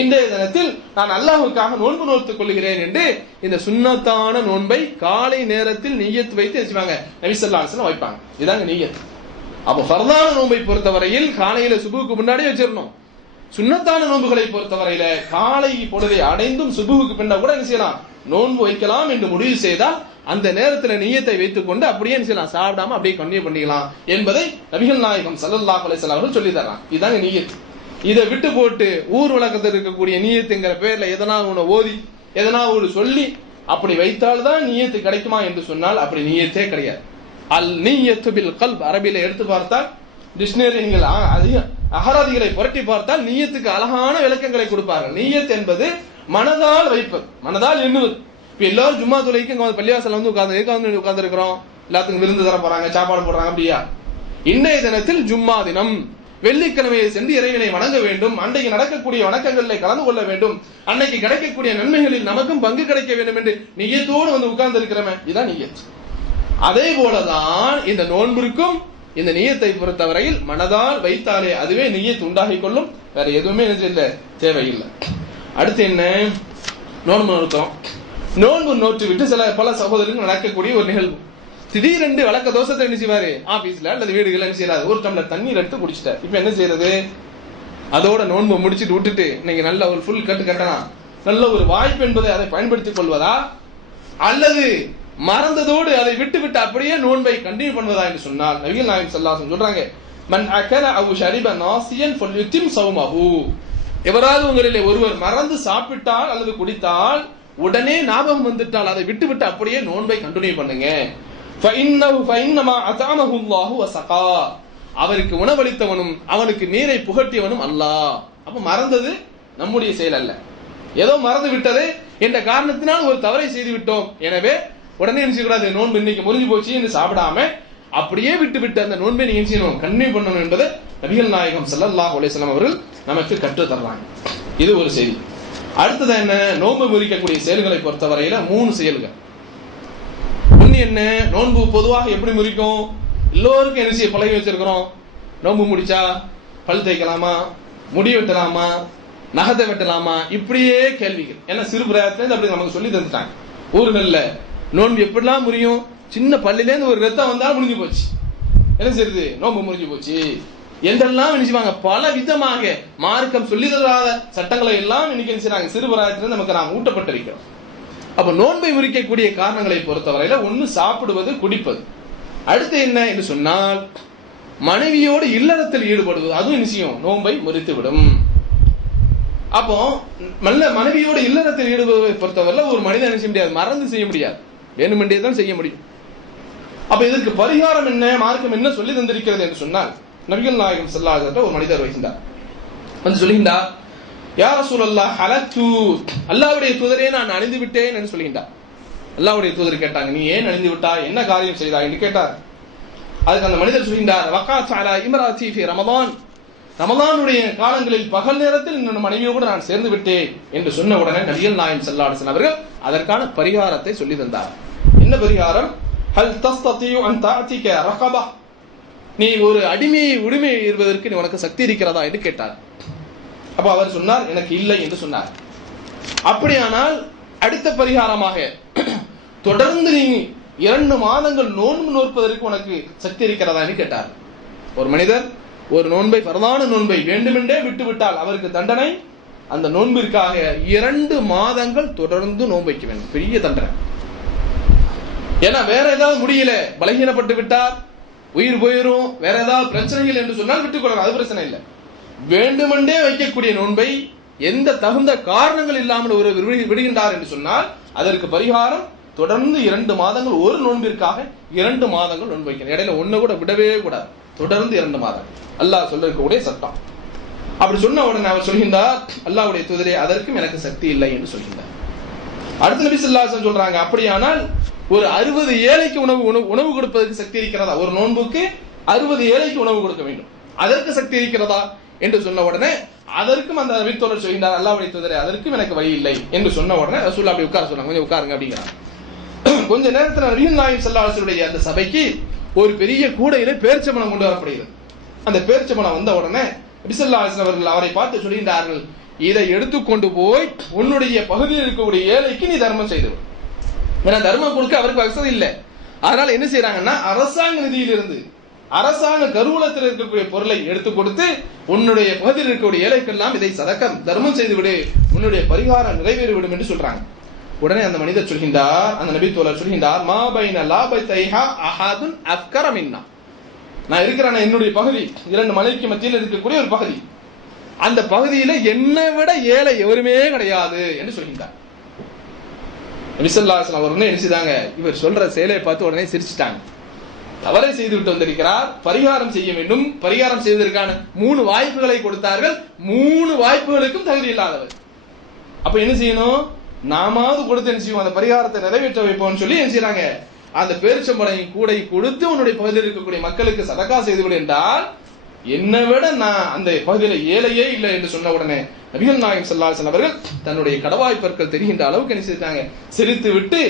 இன்றைய தினத்தில் நான் அல்லாஹ்வுக்காக நோன்பு நோற்றுக் கொள்கிறேன் என்று இந்த சுன்னத்தான நோன்பை காலை நேரத்தில் நியத் வைத்து வச்சுவாங்க, நபி ஸல்லல்லாஹு அலைஹி வஸல்லம் வைப்பாங்க. இதாங்க நியத். அப்ப ஃபர்தான நோன்பை பொறுத்தவரையில் காலையில சுபுக்கு முன்னாடி வச்சிடணும். சுன்னத்தான நோன்புகளை பொறுத்தவரையில காலை பொழுதை அடைந்தும் சுபுக்கு பின்ன கூட என்ன செய்யலாம், நோன்பு வைக்கலாம் என்று முடிவு செய்தால் அந்த நேரத்தில் நியத்தை வைத்துக் கொண்டு அப்படியே என்ன செய்யலாம், சாப்பிடாம அப்படியே கண்டினியூ பண்ணிக்கலாம் என்பதை நபிகள் நாயகம் ஸல்லல்லாஹு அலைஹி வஸல்லம் அவர்கள் சொல்லி தர்றாங்க. இதாங்க நியத். இதை விட்டு போட்டு ஊர் உலகத்தில் இருக்கக்கூடிய நியத்துங்கிற பேர்ல எதனா ஒண்ணு ஓதி எதனா ஒரு சொல்லி அப்படி வைத்தால்தான் நியத்து கிடைக்குமா என்று சொன்னால் அப்படி நியத்தே கிடையாது. அல் நியத்து பில் கல்ப், அரபியில எடுத்து பார்த்தால் டிக்ஷனரி நீங்கள் அகராதிகளை புரட்டி பார்த்தால் நியத்துக்கு அழகான விளக்கங்களை கொடுப்பார்கள். நியத் என்பது மனதால் வைப்பது, மனதால் எண்ணுவது. இப்ப எல்லாரும் ஜும்மா தொலைக்கு பள்ளிவாசல் வந்து உட்கார்ந்து இருக்கிறோம், எல்லாத்துக்கும் விருந்து தர போறாங்க, சாப்பாடு போடுறாங்க, அப்படியா? இன்றைய தினத்தில் ஜும்மா தினம், வெள்ளிக்கிழமையை சென்று இறைவனை வணங்க வேண்டும், அன்றைக்கு நடக்கக்கூடிய வணக்கங்களில் கலந்து கொள்ள வேண்டும், அன்னைக்கு கிடைக்கக்கூடிய நன்மைகளில் நமக்கும் பங்கு கிடைக்க வேண்டும் என்று நியத்தோடு வந்து உட்கார்ந்து இருக்கிறவன், இதுதான் நியத். அதே போலதான் இந்த நோன்பிற்கும் இந்த நியத்தை பொறுத்தவரையில் மனதால் வைத்தாலே அதுவே நியத் உண்டாகிக் கொள்ளும், வேற எதுவுமே இல்லை, தேவையில்லை. அடுத்து என்ன, நோன்பு நோக்கிறோம். நோன்பு நோற்று விட்டு பல சகோதரர்கள் நடக்கக்கூடிய ஒரு நிகழ்வு, திடீரென்று வழக்க தோசத்தை என்ன செய்வாரு, ஆபீஸ்ல அல்லது வீடுகள் என்ன செய்யறாரு, ஒரு டம்ளர் தண்ணீர் எடுத்து குடிச்சிட்டார். இப்ப என்ன செய்யறது, அதோட நோன்பு முடிச்சுட்டு விட்டுட்டு இன்னைக்கு நல்ல ஒரு ஃபுல் கட்டு கட்டலாம், நல்ல ஒரு வாய்ப்பு என்பதை அதை பயன்படுத்திக் கொள்வதா, அல்லது மறந்ததோடு அதை விட்டு விட்டு அப்படியே நோன்பை கண்டினியூ பண்ணுவதா என்று சொன்னால் நபிகள் நாயகம் ஸல்லல்லாஹு அலைஹி வஸல்லம் சொல்றாங்க, மன் அகல அவ் ஷரிப நாசியன் ஃபல்யுத்திம் ஸௌமஹு, எவராவது உங்களிலே ஒருவர் மறந்து சாப்பிட்டால் அல்லது குடித்தால் உடனே ஞாபகம் வந்துட்டால் அதை விட்டு விட்டு அப்படியே நோன்பை கண்டினியூ பண்ணுங்க. فإنما أطعمه الله وسقى அவருக்கு உணவளித்தவனும் அவனுக்கு நீரை புகட்டியவனும் அல்லாஹ். அப்ப மறந்தது நம்முடைய செயல் அல்ல, ஏதோ மறந்து விட்டது என்ற காரணத்தினால் ஒரு தவறை செய்து விட்டோம். எனவே உடனே நினைச்சுக்கூடாது நோன்பு இன்னைக்கு முறிஞ்சு போச்சு என்று சாப்பிடாம அப்படியே விட்டு அந்த நோன்பை நீங்க செய்யணும், கன்னியூ பண்ணணும் என்பதை நபிகள் நாயகம் ஸல்லல்லாஹு அலைஹி வஸல்லம் அவர்கள் நமக்கு கற்று தர்றாங்க. இது ஒரு செய்தி. அடுத்தது என்ன, நோன்பு முறிக்கக்கூடிய செயல்களை பொறுத்தவரையில 3 செயல்கள். ஒண்ணு என்ன, நோன்பு பொதுவாக எப்படி முறிக்கும், எல்லோருக்கும் என்ன செய்ய பழகி வச்சிருக்கிறோம், நோன்பு முடிச்சா பல் தேய்க்கலாமா, முடி வெட்டலாமா, நகத்தை வெட்டலாமா, இப்படியே கேள்விகள். ஏன்னா சிறு பிராயத்திலேருந்து அப்படி நமக்கு சொல்லி தந்துட்டாங்க. ஊர்கள்ல நோன்பு எப்படிலாம் முறியும், சின்ன பல்லிலேருந்து ஒரு ரத்தம் வந்தாலும் முடிஞ்சு போச்சு, என்ன செய்யுது, நோன்பு முடிஞ்சு போச்சு என்றெல்லாம் நினைச்சுவாங்க. பல விதமாக மார்க்கம் சொல்லி தராத சட்டங்களை எல்லாம் இன்னைக்கு நினைச்சாங்க. சிறு பிராயத்திலிருந்து நமக்கு நாம் ஊட்டப்பட்டிருக்கிறோம். அப்ப நோன்பை முறிக்கக்கூடிய காரணங்களை பொறுத்தவரையில ஒண்ணு சாப்பிடுவது, குடிப்பது. அடுத்து என்ன என்று சொன்னால் மனைவியோடு இல்லறத்தில் ஈடுபடுவது, அதுவும் நிச்சயம் நோன்பை முறித்து விடும். அப்போ நல்ல மனைவியோடு இல்லறத்தில் ஈடுபடுவதை பொறுத்தவரையில ஒரு மனிதன் செய்ய முடியாது, மறந்து செய்ய முடியாது, வேணுமென்றே தான் செய்ய முடியும். அப்ப இதற்கு பரிகாரம் என்ன, மார்க்கம் என்ன சொல்லி தந்திருக்கிறது என்று சொன்னால், நபிகள் நாயகம் ஸல்லல்லாஹு அலைஹி வஸல்லம் ஒரு மனிதர் வருகின்றார், வந்து சொல்லுகின்றார், யா ரசூலல்லாஹ் ஹலத்து, அல்லாஹ்வுடைய தூதரே நான் அழிந்து விட்டேன் என்று சொல்லுகின்றார். அல்லாஹ்வுடைய தூதர் கேட்டாங்க, நீ ஏன் அழிந்து விட்டாய், என்ன காரியம் செய்தாய் என்று கேட்டார். அதுக்கு அந்த மனிதர் சொல்கின்றார், வகாத் அலா இம்ராத்தி ஃபி ரமதான், ரமதானுடைய காலங்களில் பகல் நேரத்தில் என்னோட மனைவியோடு நான் சேர்ந்து விட்டேன் என்று சொன்ன உடனே நபிகள் நாயகம் ஸல்லல்லாஹு அலைஹி வஸல்லம் அவர்கள் அதற்கான பரிகாரத்தை சொல்லி தந்தார். என்ன பரிகாரம், ஹல் தஸ்ததியு அன் தஅதிக ரகபா, நீ ஒரு அடிமையை உரிமை இருப்பதற்கு நீ உனக்கு சக்தி இருக்கிறதா என்று கேட்டார். அப்ப அவர் சொன்னார், எனக்கு இல்லை என்று சொன்னார். அப்படியானால் அடுத்த பரிகாரமாக தொடர்ந்து நீ 2 மாதங்கள் நோன்பு நோற்பதற்கு உனக்கு சக்தி இருக்கிறதா என்று கேட்டார். ஒரு மனிதர் ஒரு நோன்பை, பரதான நோன்பை வேண்டுமென்றே விட்டு விட்டால் அவருக்கு தண்டனை அந்த நோன்பிற்காக 2 மாதங்கள் தொடர்ந்து நோன்பு வைக்க வேண்டும். பெரிய தண்டனை. ஏன்னா வேற ஏதாவது முடியல, பலகீனப்பட்டு விட்டார், உயிர் போயிரும், வேற ஏதாவது பிரச்சனைகள் என்று சொன்னால் விட்டுக் கொள்ளலாம், அது பிரச்சனை இல்லை. வேண்டுமென்றே வைக்கக்கூடிய நோன்பை எந்த தகுந்த காரணங்கள் இல்லாமல் ஒரு விடுகின்றார் என்று சொன்னால் அதற்கு பரிகாரம் தொடர்ந்து 2 மாதங்கள், ஒரு நோன்பிற்காக 2 மாதங்கள் நோன்பு வைக்கணும். இடையில ஒண்ணு கூட விடவே கூடாது, தொடர்ந்து 2 மாதங்கள். அல்லாஹ் சொல்லிருக்கக்கூடிய சட்டம். அப்படி சொன்ன உடனே அவர் சொல்கின்றார், அல்லாஹ்வுடைய தூதரே அதற்கும் எனக்கு சக்தி இல்லை என்று சொல்கின்றார். அடுத்த நபி ஸல்லல்லாஹு அலைஹி வஸல்லம் சொல்றாங்க, அப்படியானால் ஒரு 60 ஏழைக்கு உணவு கொடுப்பதற்கு சக்தி இருக்கிறதா, ஒரு நோன்புக்கு 60 ஏழைக்கு உணவு கொடுக்க வேண்டும், அதற்கு சக்தி இருக்கிறதா என்று சொன்ன உடனே அதற்கும் அந்த நபித்தோழர் சொல்கின்றார், அல்லாஹ்வுடைய தூதரே அதற்கும் எனக்கு வழி இல்லை என்று சொன்ன உடனே ரசூலுல்லாஹ் அப்படி உட்கார சொன்னாங்க, கொஞ்சம் உட்காருங்க அப்படிங்கிறாங்க. கொஞ்ச நேரத்தில் நபிகள் நாயகம் ஸல்லல்லாஹு அலைஹி வஸல்லம் அந்த சபைக்கு ஒரு பெரிய கூடையில பேரிச்சம்பழம் கொண்டு வரப்படுகிறது. அந்த பேரிச்சம்பழம் வந்த உடனே நபி ஸல்லல்லாஹு அலைஹி வஸல்லம் அவர்கள் அவரை பார்த்து சொல்கின்றார்கள், இதை எடுத்துக்கொண்டு போய் உன்னுடைய பகுதியில் இருக்கக்கூடிய ஏழைக்கு நீ தர்மம் செய்து. ஏன்னா தர்மம் கொடுக்க அவருக்கு வசதி இல்லை. அதனால என்ன செய்யறாங்கன்னா அரசாங்க நிதியிலிருந்து, அரசாங்க கருவூலத்தில் இருக்கக்கூடிய பொருளை எடுத்து கொடுத்து உன்னுடைய பகுதியில் இருக்கக்கூடிய ஏழைக்கெல்லாம் இதை சதக்கம் தர்மம் செய்து விடு, உன்னுடைய பரிகாரம் நிறைவேறிவிடும் என்று சொல்றாங்க. உடனே அந்த மனிதர் சொல்கின்றார், அந்த நபி தோழர் சொல்கின்றார், மா பைன லாபைஹா அஹதுன் அஃகர மின்னா, நான் இருக்கிறேன் என்னுடைய பகுதி 2 மலைக்கு மத்தியில் இருக்கக்கூடிய ஒரு பகுதி, அந்த பகுதியில என்னை விட ஏழை எவருமே கிடையாது என்று சொல்கின்றார். நபி ஸல்லல்லாஹு அலைஹி வஸல்லம் அவர்கள் நினைச்சாங்க, இவர் சொல்ற செயலை பார்த்து உடனே சிரிச்சிட்டாங்க. தவறை செய்து விட்டு வந்திருக்கிறார், பரிகாரம் செய்ய வேண்டும். பரிகாரம் செய்வதற்கான 3 வாய்ப்புகளை கொடுத்தார்கள், 3 வாய்ப்புகளுக்கும் தகுதி இல்லாதவர். அப்ப என்ன செய்யணும், நாமாவது கொடுத்து என்ன செய்வோம், அந்த பரிகாரத்தை நிறைவேற்ற வைப்போம்னு சொல்லி என்ன செய்யறாங்க, அந்த பேரிச்சம்பழம் கூடை கொடுத்து உன்னுடைய பகுதியில் இருக்கக்கூடிய மக்களுக்கு சதக்கா செய்து விடு என்றால், என்னை விட நான் அந்த பகுதியில ஏழையே இல்லை என்று சொன்ன உடனே நபிகள் நாயகம் ஸல்லல்லாஹு அலைஹி வஸல்லம் அவர்கள் தன்னுடைய கடவாய்ப்பற்கள் தெரிகின்ற அளவுக்கு என்ன செய்தாங்க, சிரித்து விட்டு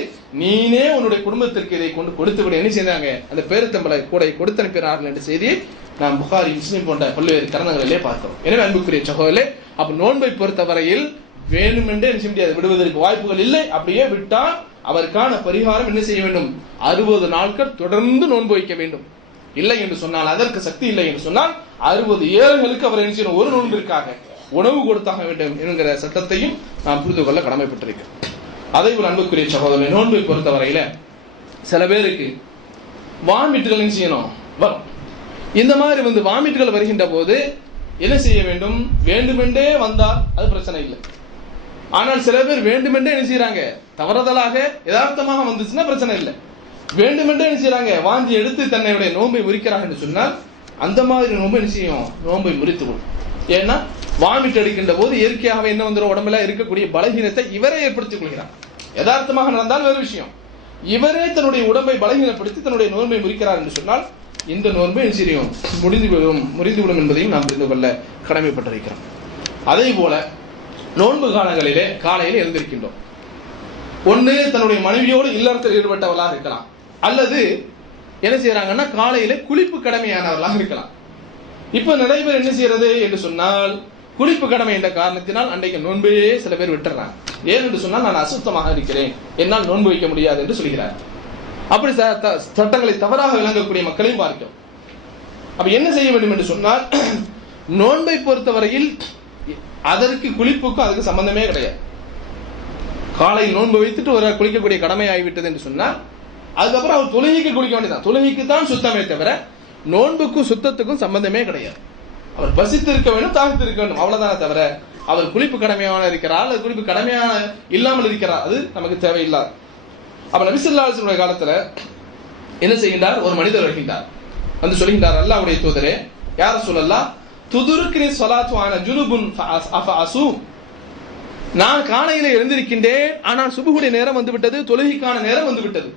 நீனே உன்னுடைய குடும்பத்திற்கு இதை கொண்டு கொடுத்து விட என்ன செய்தாங்க, அந்த பேரிச்சம்பழ கூடை கொடுத்து அனுப்பினார்கள் என்ற செய்தியை நாம் புகாரி, முஸ்லிம் போன்ற பல்வேறு கரணங்களிலே பார்க்கிறோம். எனவே அன்புக்குரிய சகோதரர்களே, அப்ப நோன்பை பொறுத்தவரையில் வேணுமென்றே என்ன செய்ய முடியாது, விடுவதற்கு வாய்ப்புகள் இல்லை. அப்படியே விட்டால் அவருக்கான பரிகாரம் என்ன செய்ய வேண்டும், 60 நாட்கள் தொடர்ந்து நோன்பு வைக்க வேண்டும். இல்லை என்று சொன்னால், அதற்கு சக்தி இல்லை என்று சொன்னால் 60 ஏழைகளுக்கு அவர் என்ன செய்யணும், ஒரு நோன்பிற்காக உணவு கொடுத்தாக வேண்டும் என்கிற சட்டத்தையும் நாம் புரிந்து கொள்ள கடமைப்பட்டிருக்கிறோம். அதை ஒரு அன்புக்குரிய சகோதரர், நோன்பை பொறுத்தவரையில சில பேருக்கு வாமிட்டுகள் என்ன செய்யணும் வரும். இந்த மாதிரி வாமிட்டுகள் வருகின்ற போது என்ன செய்ய வேண்டும், வேண்டுமென்றே வந்தால் அது பிரச்சனை இல்லை. ஆனால் சில பேர் வேண்டுமென்றே என்ன செய்யறாங்க, தவறுதலாக யதார்த்தமாக வந்துச்சுன்னா பிரச்சனை இல்லை. வேண்டுமென்றே என்ன செய்யறாங்க, வாந்தி எடுத்து தன்னுடைய நோன்பை முறிக்கிறாங்க என்று சொன்னால் அந்த மாதிரி நோன்பு என்ன செய்யும், நோன்பை முறித்து கொள்ளும். ஏன்னா வாமிட் அடிக்கின்ற போது இயற்கையாகவே என்ன வந்துடும், உடம்புல இருக்கக்கூடிய பலகீனத்தை இவரே ஏற்படுத்திக் கொள்கிறார். யதார்த்தமாக நடந்தால் வேறு விஷயம். இவரே தன்னுடைய உடம்பை பலகீனப்படுத்தி தன்னுடைய நோன்பை முறிக்கிறார் என்று சொன்னால் இந்த நோன்பை என்ன செய்யும், முறிந்துவிடும் என்பதையும் நாம் தெரிந்து கொள்ள கடமைப்பட்டிருக்கிறோம். அதே போல நோன்பு காலங்களிலே காலையில் எழுந்திருக்கின்றோம். ஒன்று தன்னுடைய மனைவியோடு இல்லறத்தில் ஈடுபட்டவர்களாக இருக்கலாம், அல்லது என்ன செய்யறாங்கன்னா காலையில குளிப்பு கடமையானவர்களாக இருக்கலாம். இப்ப நிறைய பேர் என்ன செய்யறது என்று சொன்னால், குளிப்பு கடமை என்ற காரணத்தினால் அன்றைக்கு நோன்பையே சில பேர் விட்டுறாங்க. ஏன் என்று சொன்னால் நான் அசுத்தமாக இருக்கிறேன், என்னால் நோன்பு வைக்க முடியாது என்று சொல்கிறார். அப்படி சட்டங்களை தவறாக விளங்கக்கூடிய மக்களையும் பார்க்கிறோம். அப்ப என்ன செய்ய வேண்டும் என்று சொன்னால், நோன்பை பொறுத்தவரையில் அதற்கு குளிப்புக்கும் அதுக்கு சம்பந்தமே கிடையாது. காலையில் நோன்பு வைத்துட்டு ஒரு குளிக்கக்கூடிய கடமை ஆகிவிட்டது என்று சொன்னால் அதுக்கப்புறம் அவர் தொழுகைக்கு குளிக்க வேண்டியதான். தொழுகைக்கு தான் சுத்தமே தவிர நோன்புக்கும் சுத்தத்துக்கும் சம்பந்தமே கிடையாது. அவர் பசித்து இருக்க வேண்டும், தாகித்து இருக்க வேண்டும், அவ்வளவுதானே தவிர அவர் குளிப்பு கடமையான இருக்கிறார் அல்லது குளிப்பு கடமையான இல்லாமல் இருக்கிறார், அது நமக்கு தேவையில்லாது. அப்ப நபி ஸல்லல்லாஹு அலைஹி வஸல்லம் காலத்துல என்ன செய்கின்றார், ஒரு மனிதர் வருகின்றார், வந்து சொல்கின்றார், அல்லாஹ்வுடைய தூதரே யா ரசூலல்லாஹ் துதுருக்கினி ஸலாத்து அன ஜுனுபுன் ஃபஅஸு, நான் காலையில எழுந்திருக்கின்றேன், ஆனால் சுபுஹுடைய நேரம் வந்து விட்டது, தொழுகைக்கான நேரம் வந்து விட்டது,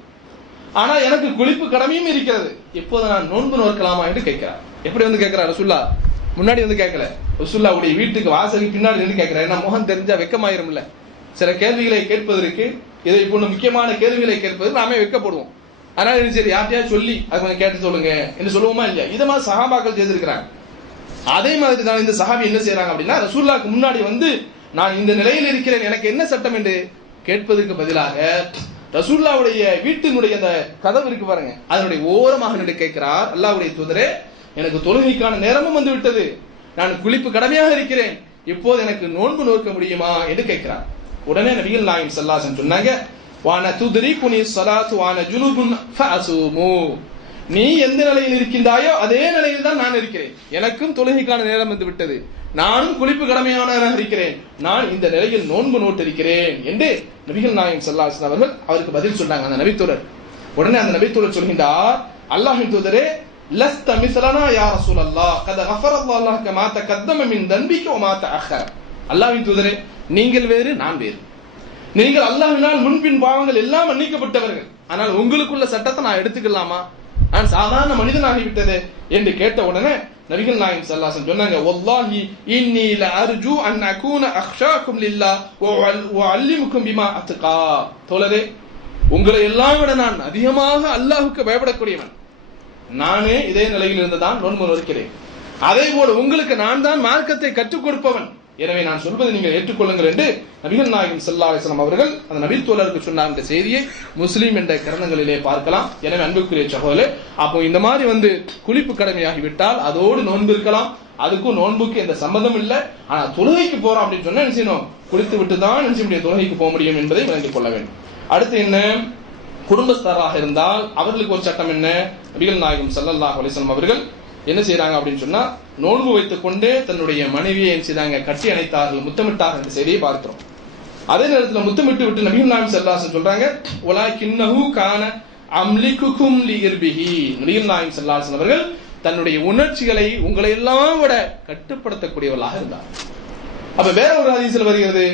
ஆனா எனக்கு குளிப்பு கடமையும் இருக்கிறது, இப்போது நான் நோன்பு நோக்கலாமா என்று கேட்கிறார். எப்படி வந்து கேட்கிறார் ரசூல்லா, முன்னாடி வந்து கேட்கல, ரசூல்லாவுடைய வீட்டுக்கு வாசலுக்கு பின்னாடி நின்று கேட்கிறார். ஏன்னா முகம் தெரிஞ்சா வெக்கமாயிரும் இல்ல, சில கேள்விகளை கேட்பதற்கு, இதை போன்ற முக்கியமான கேள்விகளை கேட்பதற்கு நாமே வெக்கப்படுவோம். அதனால சரி யார்ட்டையா சொல்லி அது கொஞ்சம் கேட்டு சொல்லுங்க என்று சொல்லுவோமா இல்லையா? இதை மாதிரி சஹாபாக்கள் செய்திருக்கிறாங்க. அதே மாதிரி தான் இந்த சஹாபி என்ன செய்யறாங்க அப்படின்னா, ரசூலுல்லாஹ்க்கு முன்னாடி வந்து நான் இந்த நிலையில் இருக்கிறேன், எனக்கு என்ன சட்டம் என்று கேட்பதற்கு பதிலாக ரசூலுல்லாஹ்வுடைய வீட்டினுடைய அந்த கதவு இருக்கு பாருங்க, அதனுடைய ஓரமாக நின்று கேட்கிறார், அல்லாஹ்வுடைய தூதரே எனக்கு தொழுகைக்கான நேரமும் வந்து விட்டது, நான் குளிப்பு கடமையாக இருக்கிறேன், இப்போது எனக்கு நோன்பு நோக்க முடியுமா என்று கேட்கிறார். உடனே நபிகள் நாயகம் ஸல்லல்லாஹு அலைஹி வஸல்லம் சொன்னாங்க, வான துத்ரிகுனி ஸலாத்து வான ஜுனுபுன் ஃபஅஸூமு, நீ எந்த நிலையில் இருக்கின்றாயோ அதே நிலையில் தான் நான் இருக்கிறேன், எனக்கும் தொழுகைக்கான நேரம் வந்து விட்டது, நானும் குளிப்பு கடமையானவராக இருக்கிறேன், நான் இந்த நிலையில் நோன்பு நோட்டிருக்கிறேன் என்று நபிகள் நாயகம் ஸல்லல்லாஹு அலைஹி வஸல்லம் அவர்கள் அவருக்கு பதில் சொன்னாங்க அந்த நபித்தோழர். உடனே அந்த நபித்தோழர் சொல்கின்றார், அல்லாஹ்வின் தூதரே லஸ்த மிஸ்லனா யா ரசூலல்லாஹ் கத கஃபரல்லாஹு லக மா தகத்தம மின் தன்பிக வ மா தஅخر, அல்லாஹ்வின் தூதரே நீங்கள் வேறு நான் வேறு, நீங்கள் அல்லாஹ்வினால் முன்பின் பாவங்கள் எல்லாம் மன்னிக்கப்பட்டவர்கள், ஆனால் உங்களுக்குள்ள சட்டத்தை நான் எடுத்துக்கலாமா, நான் சாதாரண மனிதனாகிவிட்டது என்று கேட்ட உடனே நபிகள் நாயகம் ஸல்லல்லாஹு அலைஹி வஸல்லம் சொன்னாங்க, வல்லாஹி இன்னி லஅர்ஜு அன் அகூன அக்ஷாக்கும் லில்லாஹ் வ அல்லிமுக்கும் பிமா அத்கா, தோழரே உங்களை எல்லாம் விட நான் அதிகமாக அல்லாஹ்வுக்கு பயப்படக்கூடியவன், நானே இதே நிலையில் இருந்துதான் நோன்பு நோக்கிறேன், அதே போல உங்களுக்கு நான் தான் மார்க்கத்தை கற்றுக் கொடுப்பவன், எனவே நான் சொல்வதை நீங்கள் ஏற்றுக்கொள்ளுங்கள் என்று நபிகள் நாயகம் ஸல்லல்லாஹு அலைஹி வஸல்லம் அவர்கள் அந்த நபி தோழருக்கு சொன்னார். இந்த செய்தியை முஸ்லிம் என்ற கிரந்தங்களிலே பார்க்கலாம். எனவே அன்புக்குரிய சகோதரர்களே, அப்போ இந்த மாதிரி வந்து குளிப்பு கடமையாகிவிட்டால் அதோடு நோன்பு இருக்கலாம், அதுக்கும் நோன்புக்கு எந்த சம்பந்தம் இல்லை. ஆனா தொழுகைக்கு போறோம் அப்படின்னு சொன்னா என்ன செய்யணும், குளித்து விட்டு தான் நினைச்ச முடியும் தொழுகைக்கு போக முடியும் என்பதை விளங்கிக் கொள்ள வேண்டும். அடுத்து என்ன, குடும்பஸ்தராக இருந்தால் அவர்களுக்கு ஒரு சட்டம் என்ன, நபிகள் நாயகம் ஸல்லல்லாஹு அலைஹி வஸல்லம் அவர்கள் என்ன செய்யறாங்க அப்படின்னு சொன்னா, நோன்பு வைத்துக் கொண்டே தன்னுடைய மனைவியை என்ன செய்தாங்க, கட்டி அணைத்தார்கள், முத்தமிட்டார்கள் என்ற செய்தியை பார்க்கிறோம். அதே நேரத்தில் முத்தமிட்டு விட்டு நபிகள் நாயகம் ஸல்லல்லாஹு அலைஹி வஸல்லம் சொல்றாங்க, வலாகின்னஹு கான அம்லிகுகும் லிஇர்பிஹி, நபிகள் நாயகம் ஸல்லல்லாஹு அலைஹி வஸல்லம் அவர்கள் தன்னுடைய உணர்ச்சிகளை உங்களை எல்லாம் விட கட்டுப்படுத்தக்கூடியவர்களாக இருந்தார். அப்ப வேற ஒரு ஹதீஸ்ல வருகிறது,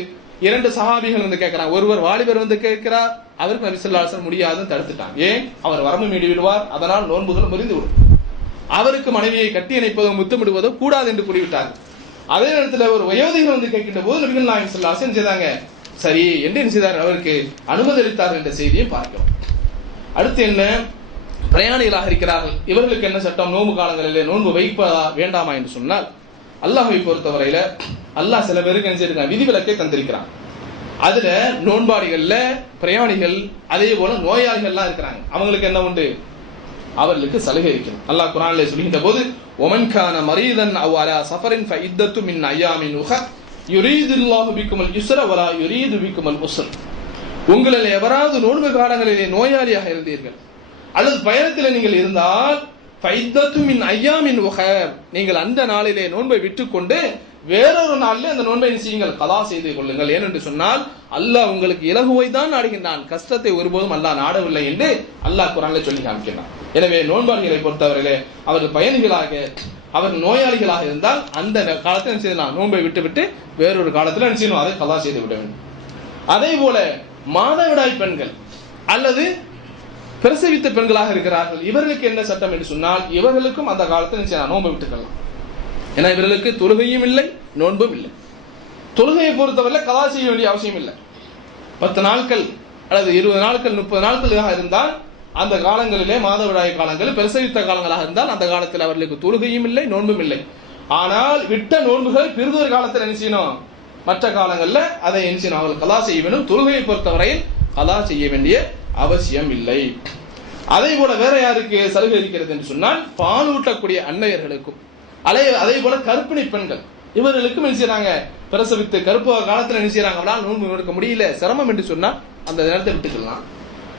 இரண்டு சஹாபிகள் வந்து கேட்கிறார், ஒருவர் வாலிபர் வந்து கேட்கிறார், அவருக்கு நபி ஸல்லல்லாஹு அலைஹி வஸல்லம் முடியாதுன்னு தடுத்துட்டாங்க. ஏன், அவர் வரம்பு மீறி விடுவார், அதனால் நோன்புகள் முறிந்து விடும், அவருக்கு மனைவியை கட்டி அணைப்பதோ முத்தமிடுவதோ கூடாது என்று கூறிவிட்டார்கள். அதே நேரத்தில் ஒரு வயோதிகர் வந்து கேட்கின்ற போது நபிகள் நாயகம் ஸல்லல்லாஹு அலைஹி வஸல்லம் செய்தாங்க, சரி என்று என்ன செய்தார், அவருக்கு அனுமதி அளித்தார்கள் என்ற செய்தியை பார்க்கிறோம். அடுத்து என்ன, பிரயாணிகளாக இருக்கிறார்கள், இவர்களுக்கு என்ன சட்டம், நோன்பு காலங்களிலே நோன்பு வைப்பதா வேண்டாமா என்று சொன்னால், அல்லாஹ்வை பொறுத்தவரையில அல்லாஹ் சில பேருக்கு என்ன செய்திருக்கான், விதிவிலக்கை தந்திருக்கிறான். அதுல நோன்பாடிகள்ல பிரயாணிகள் அதே போல நோயாளிகள்லாம் இருக்கிறாங்க, அவங்களுக்கு என்ன உண்டு, அவர்களுக்கு சலுகை இருக்கும். அல்லாஹ் குர்ஆனிலே சொல்கின்ற போது, ஒமன் கான மரீதன் அவ் அலா சஃபரின் ஃபஇத்தத்து மின் அய்யாமின் உஹர் யுரீதுல்லாஹு பிக்குமல் யுஸ்ர வலா யுரீது பிக்குமல் உஸ்ர், உங்களில் எவராவது நோன்பு காலங்களிலே நோயாளியாக இருந்தீர்கள் அல்லது பயணத்தில் நீங்கள் இருந்தால் ஃபஇத்தத்து மின் அய்யாமின் உஹர், நீங்கள் அந்த நாளிலே நோன்பை விட்டுக்கொண்டு வேறொரு நாளில் அந்த நோன்பை செய்யுங்கள், கலா செய்து கொள்ளுங்கள். ஏனென்று சொன்னால் அல்லாஹ் உங்களுக்கு இலகுவை தான் நாடுகின்றான், கஷ்டத்தை ஒருபோதும் அல்லாஹ் நாடவில்லை என்று அல்லாஹ் குர்ஆனில் சொல்லி காமிக்கிறான். எனவே நோன்பாளிகளை பொறுத்தவரையிலே அவர்கள் பயணிகளாக அவர்கள் நோயாளிகளாக இருந்தால் அந்த காலத்தில் என்ன செய்யலாம், நோன்பை விட்டு வேறொரு காலத்தில் என்ன செய்யணும், அதை கலா செய்து விட வேண்டும். அதே போல மாதவிடாய் பெண்கள் அல்லது பிரசவித்த பெண்களாக இருக்கிறார்கள், இவர்களுக்கு என்ன சட்டம் என்று சொன்னால் இவர்களுக்கும் அந்த காலத்தில் நோன்பை விட்டுக்கலாம். ஏன்னா இவர்களுக்கு தொழுகையும் இல்லை நோன்பும் இல்லை. தொழுகையை பொறுத்தவரை கலா செய்ய வேண்டிய அவசியம் இல்லை. 10 நாட்கள் அல்லது 20 நாட்கள் 30 நாட்களாக இருந்தால் அந்த காலங்களிலே மாதவிடாய் காலங்கள் பிரசவித்த காலங்களாக இருந்தால் அந்த காலத்தில் அவர்களுக்கு தொழுகையும் இல்லை நோன்பும் இல்லை. ஆனால் விட்ட நோன்புகள் பிறிதொரு காலத்தில் என்ன செய்யணும், மற்ற காலங்களில் அதை என்ன செய்யணும், அவர்கள் கலா செய்ய வேண்டும். தொழுகையை பொறுத்தவரையில் கலா செய்ய வேண்டிய அவசியம் இல்லை. அதே போல வேற யாருக்கு சலுகை இருக்கிறது என்று சொன்னால் பாலூட்டக்கூடிய அன்னையர்களுக்கும் அதே போல கர்ப்பிணி பெண்கள் இவர்களுக்கும் என்ன செய்யறாங்க, பிரசவித்து கருப்பு காலத்தில் என்ன செய்யறாங்க, நோன்பு எடுக்க முடியல சிரமம் என்று சொன்னால் அந்த நேரத்தை விட்டுக்கலாம்.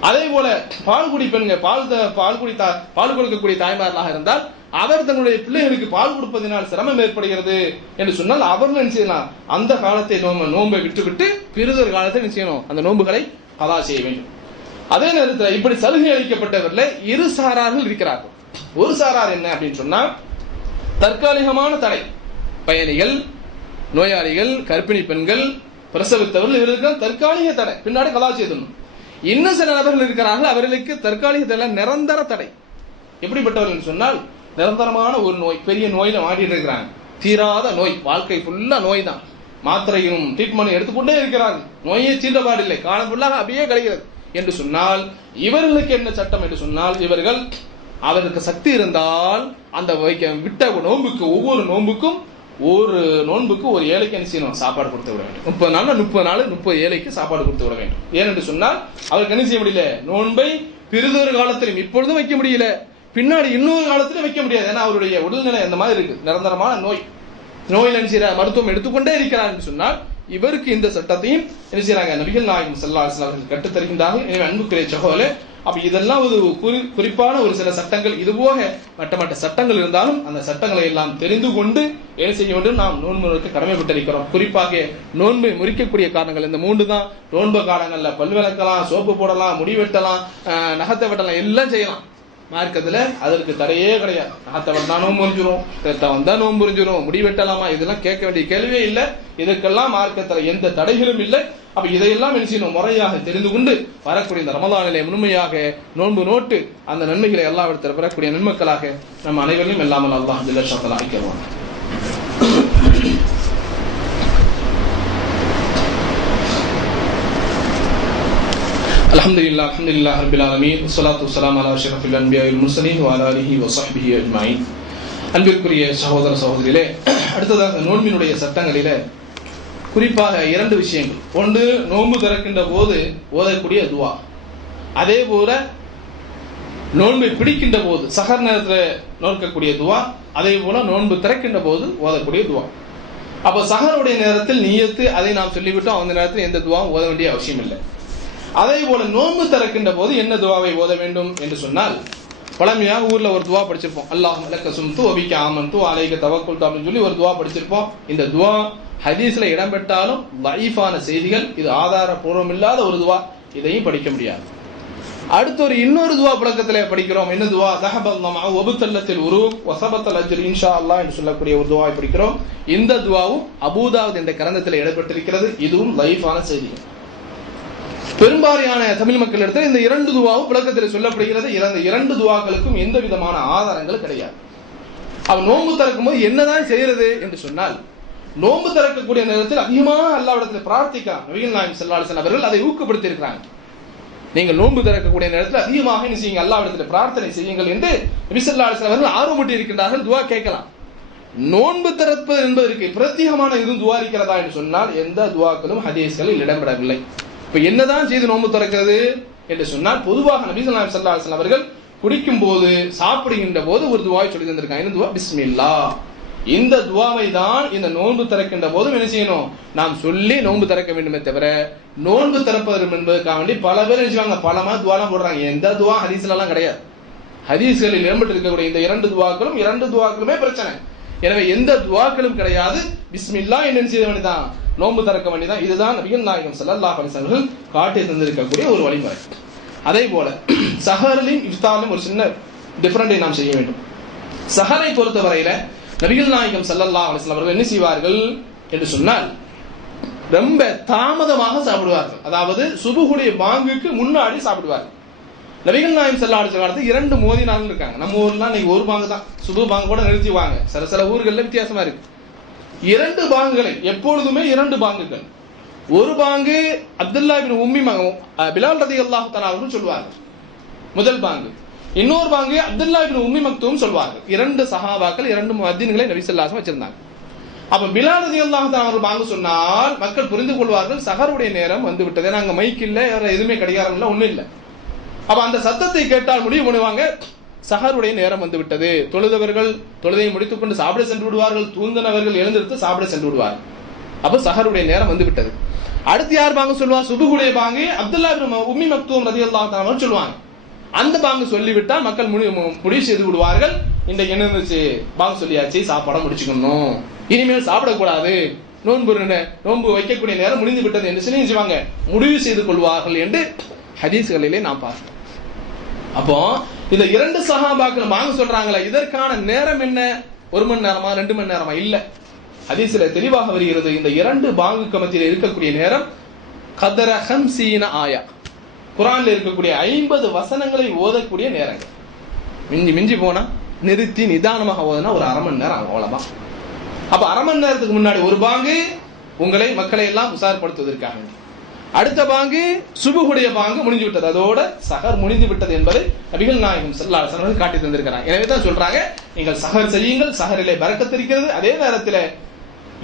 அதே போல பால்குடி பெண்கள் பால் கொடுக்கக்கூடிய தாய்மார்களாக இருந்தால் அவர் தன்னுடைய பிள்ளைகளுக்கு பால் கொடுப்பதனால் சிரமம் ஏற்படுகிறது என்று சொன்னால் அவர்கள் என்ன செய்யலாம், அந்த காலத்தை நோன்பை விட்டுவிட்டு பிறிதொரு காலத்தை என்ன செய்யணும், அந்த நோன்புகளை கலா செய்ய வேண்டும். அதே நேரத்தில் இப்படி சலுகை அளிக்கப்பட்டவர்கள் இரு சாரார்கள் இருக்கிறார்கள். ஒரு சாரார் என்ன அப்படின்னு சொன்னா தற்காலிகமான தடை, பயணிகள், நோயாளிகள், கர்ப்பிணி பெண்கள், பிரசவித்தவர்கள் இவர்களுக்கு தற்காலிக தடை, பின்னாடி கலா செய்யணும். இன்னும் சில நபர்கள் இருக்கிறார்கள் அவர்களுக்கு தற்காலிக தடை நிரந்தர தடை. எப்படிப்பட்டவர்கள் சொன்னால் நிரந்தரமான ஒரு நோய், பெரிய நோயில மாட்டிட்டு இருக்கிறாங்க, தீராத நோய், வாழ்க்கை ஃபுல்லா நோய் தான், மாத்திரையும் ட்ரீட்மெண்ட் எடுத்துக்கொண்டே இருக்கிறார்கள், நோயே தீண்டபாடில்லை, காலம் ஃபுல்லாக அப்படியே கிடைக்கிறது என்று சொன்னால் இவர்களுக்கு என்ன சட்டம் என்று சொன்னால் அவருக்கு சக்தி இருந்தால் அந்த விட்ட நோன்புக்கு ஒவ்வொரு நோன்புக்கும் ஒரு ஏழைக்கு என்ன செய்யணும், சாப்பாடு கொடுத்து விட வேண்டும். 30 நாள் 30 ஏழைக்கு சாப்பாடு கொடுத்து விட வேண்டும். ஏனென்று சொன்னால் அவருக்கு என்ன செய்ய முடியல, நோன்பை பிறிதொரு காலத்திலும் இப்பொழுதும் வைக்க முடியல, பின்னாடி இன்னொரு காலத்திலும் வைக்க முடியாது. ஏன்னா அவருடைய உடல்நிலை அந்த மாதிரி இருக்கு, நிரந்தரமான நோயில் என்ன செய்யற மருத்துவம் எடுத்துக்கொண்டே இருக்கிறார் என்று சொன்னால் இவருக்கு இந்த சட்டத்தையும் என்ன செய்யறாங்க, நபிகள் நாயகம் ஸல்லல்லாஹு அலைஹி வஸல்லம் கற்றுத் தருகின்றார்கள். எனவே அன்புக்குரிய சகோதரர்களே, அப்ப இதெல்லாம் ஒரு குறிப்பான ஒரு சில சட்டங்கள், இதுபோக மற்ற சட்டங்கள் இருந்தாலும் அந்த சட்டங்களை எல்லாம் தெரிந்து கொண்டு என்ன செய்ய வேண்டும், நாம் நோன்பு கடமைப்பட்டிருக்கிறோம். குறிப்பாக நோன்பை முறிக்கக்கூடிய காரணங்கள் இந்த 3 தான். நோன்பு காலங்கள்ல பல் விளக்கலாம், சோப்பு போடலாம், முடி வெட்டலாம், நகத்தை வெட்டலாம், எல்லாம் செய்யலாம். மார்க்கத்துல அதற்கு தடையே கிடையாது. நகத்தை வெட்டா நோன்பு முறிஞ்சிரும், ரத்தம் வந்தா நோன்பு முறிஞ்சிரும், முடி வெட்டலாமா, இதெல்லாம் கேட்க வேண்டிய கேள்வியே இல்லை. இதுக்கெல்லாம் மார்க்கத்துல எந்த தடைகளும் இல்லை. அப்ப இதையெல்லாம் என்ன செய்யணும், முறையாக தெரிந்து கொண்டு வரக்கூடிய இந்த ரமலானிலே முழுமையாக நோன்பு நோட்டு அந்த நன்மைகளை எல்லா இடத்துல பெறக்கூடிய நன்மக்களாக நம்ம அனைவரையும் எல்லாமல் அல்லாஹ் ஜல்ல ஷஅனஹு ஆக்கிடுவான். அல்ஹம்துலில்லாஹ் ரப்பில் ஆலமீன், வஸ்ஸலாத்து வஸ்ஸலாமு அலா அஷ்ரஃபில் அன்பியா வல் முர்ஸலீன் வ அலா ஆலிஹி வ ஸஹ்பிஹி அஜ்மஈன். அன்பிற்குரிய சகோதர சகோதரிகளே, அடுத்ததாக நோன்பினுடைய சட்டங்களிலே குறிப்பாக 2 விஷயங்கள். ஒன்று, நோன்பு திறக்கின்ற போது ஓதக்கூடிய துவா. அதே போல நோன்பை பிடிக்கின்ற போது சஹர் நேரத்தில் நோக்கக்கூடிய துவா, அதே போல நோன்பு திறக்கின்ற போது ஓதக்கூடிய துவா. அப்ப சஹருடைய நேரத்தில் நியத்து அதை நாம் சொல்லிவிட்டோம், அந்த நேரத்தில் எந்த துவாவும் ஓத வேண்டிய அவசியம் இல்லை. அதே போல நோன்பு திறக்கின்ற போது என்ன துவாவை ஓத வேண்டும் என்று சொன்னால், பழமையாக ஊர்ல ஒரு துவா படிச்சிருப்போம், அல்லாஹும்ம லக்க சும்து வ பிக ஆமன்து வ அலைக தவக்கல்து அப்படின்னு சொல்லி ஒரு துவா படிச்சிருப்போம். இந்த துவா ஹதீஸ்ல இடம்பெற்றாலும் லைஃபான செய்திகள், இது ஆதாரபூர்வம் இல்லாத ஒரு துவா, இதையும் படிக்க முடியாது. அடுத்து இன்னொரு துவா பழக்கத்திலே படிக்கிறோம். என்ன துவா? தஹபல்னமா வபுத்தல்லத்தில் உருக் வஸபத்தல் அஜ்ர் இன்ஷா அல்லாஹ் என்று சொல்லக்கூடிய ஒரு துவாவை படிக்கிறோம். இந்த துவாவும் அபூதாவுத் என்ற கிரந்தத்தில் இடம்பெற்றிருக்கிறது. இதுவும் லைஃபான செய்திகள். பெரும்பாலான தமிழ் மக்கள் இடத்தில் இந்த 2 துவாவும் விளக்கத்தில் சொல்லப்படுகிறது. இந்த 2 துவாக்களுக்கும் எந்த விதமான ஆதாரங்கள் கிடையாது. அவன் நோன்பு திறக்கும் போது என்னதான் செய்யறது என்று சொன்னால், நோன்பு திறக்கக்கூடிய நேரத்தில் அதிகமாக அல்லாஹ்விடத்தில் பிரார்த்திக்கலாம். நபிகள் நாயகம் ஸல்லல்லாஹு அலைஹி வஸல்லம் அவர்கள் அதை ஊக்கப்படுத்தி இருக்கிறாங்க. நீங்கள் நோன்பு திறக்கக்கூடிய நேரத்தில் அதிகமாக என்ன செய்யுங்க, அல்லாஹ்விடத்தில் பிரார்த்தனை செய்யுங்கள் என்று நபி ஸல்லல்லாஹு அலைஹி வஸல்லம் அவர்கள் ஆர்வமூட்டி இருக்கின்றார்கள். துவா கேட்கலாம். நோன்பு திறப்பது என்பதற்கு பிரத்யேகமான எதுவும் துவா இருக்கிறதா என்று சொன்னால் எந்த துவாக்களும் ஹதீஸ்களில் இடம்பெறவில்லை. இப்ப என்னதான் செய்து நோன்பு திறக்கிறது என்று சொன்னால், பொதுவாக நபி ஸல்லல்லாஹு அலைஹி வஸல்லம் அவர்கள் குடிக்கும் போது சாப்பிடுகின்ற போது ஒரு துவாவை சொல்லி தந்திருக்காங்க. இந்த துவா பிஸ்மில்லாஹ். இந்த துவாவை தான் இந்த நோன்பு திறக்கின்ற போதும் என்ன செய்யணும், நாம் சொல்லி நோன்பு திறக்க வேண்டுமே தவிர நோன்பு திறப்பதற்கு என்பதற்காக வேண்டி பல பேர் நினைச்சுவாங்க, பல மாதிரி துவாலாம் போடுறாங்க. எந்த துவா ஹதீஸ்ல எல்லாம் கிடையாது. ஹதீஸ்களில் இடம்பெற்று இருக்கக்கூடிய இந்த 2 துவாக்களுமே பிரச்சனை. எனவே எந்த துஆக்களும் கிடையாது. பிஸ்மில்லாஹ் என்ன செய்ய வேண்டியதான், நோன்பு திறக்க வேண்டியதான். இதுதான் நபிகள் நாயகம் ஸல்லல்லாஹு அலைஹி வஸல்லம் காட்டி தந்திருக்கக்கூடிய ஒரு வழிமுறை. அதே போல சஹரிலும் இஃப்தாரிலும் ஒரு சின்ன டிஃபரண்டை நாம் செய்ய வேண்டும். சஹரை பொறுத்தவரையில நபிகள் நாயகம் ஸல்லல்லாஹு அலைஹி வஸல்லம் அவர்கள் என்ன செய்வார்கள் என்று சொன்னால், ரொம்ப தாமதமாக சாப்பிடுவார்கள். அதாவது சுபுகுடைய பாங்குக்கு முன்னாடி சாப்பிடுவார்கள். நபிகள் நாயகம் ஸல்லல்லாஹு அலைஹி வஸல்லம் இரண்டு மோதினார்கள் இருக்காங்க. நம்ம ஊர்லாம் இன்னைக்கு ஒரு பாங்கு தான், சுபு பாங்கு கூட நிறுத்திவாங்க. சில ஊர்களில் வித்தியாசமா இருக்கு. இரண்டு பாங்குகளை எப்பொழுதுமே இரண்டு பாங்குகள். ஒரு பாங்கு அப்துல்லா இப்னு உம்மி பிலால் ரலியல்லாஹு தஆலா அவர்கள் சொல்வார்கள் முதல் பாங்கு. இன்னொரு பாங்கு அப்துல்லா இப்னு உம்மி மக்தூம் சொல்வார்கள். இரண்டு சஹாபாக்கள், இரண்டு முஅத்தின்களை நபி ஸல்லல்லாஹு அலைஹி வஸல்லம் வச்சிருந்தாங்க. அப்ப பிலால் ரலியல்லாஹு தஆலா அவர்கள் பாங்கு சொன்னால் மக்கள் புரிந்து கொள்வார்கள் சஹருடைய நேரம் வந்து விட்டது. ஏன்னா அங்க மைக் இல்ல, எதுவுமே கடிகாரம் இல்ல, ஒண்ணும் இல்ல. அப்ப அந்த சத்தத்தை கேட்டால் முடிவு பண்ணுவாங்க சஹருடைய நேரம் வந்து விட்டது. தொழுதவர்கள் தொழுதையை முடித்துக் கொண்டு சாப்பிட சென்று விடுவார்கள், தூங்கினவர்கள் எழுந்திருத்து சாப்பிட சென்று விடுவார்கள். அப்ப சஹருடைய நேரம் வந்து விட்டது. அடுத்து யார் பாங்கு சொல்லுவார்? சுபுகுடைய பாங்கு அப்துல்லா இப்னு உம்மி மக்தூம் ரலியல்லாஹு தஆலா அவர்கள் சொல்லுவாங்க. அந்த பாங்கு சொல்லிவிட்டால் மக்கள் முடிவு செய்து விடுவார்கள், இன்றைக்கு என்ன இருந்துச்சு, பாங்கு சொல்லியாச்சு, சாப்பாட முடிச்சுக்கணும், இனிமேல் சாப்பிடக்கூடாது, நோன்பு வைக்கக்கூடிய நேரம் முடிந்து விட்டது என்று சொல்லி செய்வாங்க, முடிவு செய்து கொள்வார்கள் என்று ஹதீஸ்களிலே நாம் பார்க்கிறோம். அப்போ இந்த இரண்டு சஹாபாக்கள் பாங்கு சொல்றாங்களே, இதற்கான நேரம் என்ன? 1 மணி நேரமா 2 மணி நேரமா? இல்ல, ஹதீஸ்ல தெளிவாக வருகிறது. இந்த இரண்டு பாங்குக்கு மத்தியில் இருக்கக்கூடிய நேரம் கதர 50 ஆயா, குர்ஆன்ல இருக்கக்கூடிய 50 வசனங்களை ஓதக்கூடிய நேரங்கள். மிஞ்சி போனா நிறுத்தி நிதானமாக ஓதுனா ஒரு 1/2 மணி நேரம் ஆகும், அவ்வளவுதான். அப்ப 1/2 மணி நேரத்துக்கு முன்னாடி ஒரு பாங்கு மக்களை எல்லாம் உசார்படுத்துவதற்காக, அடுத்த பாங்கு சுபுகுடைய பாங்கு முடிஞ்சு விட்டது, அதோட சஹர் முடிந்து விட்டது என்பதை நபிகள் நாயகம் ஸல்லல்லாஹு அலைஹி வஸல்லம் காட்டி தந்திருக்கிறாங்க. எனவே தான் சொல்றாங்க, நீங்கள் சஹர் செய்யுங்கள், சஹரிலே பரக்கத் இருக்கிறது. அதே நேரத்தில்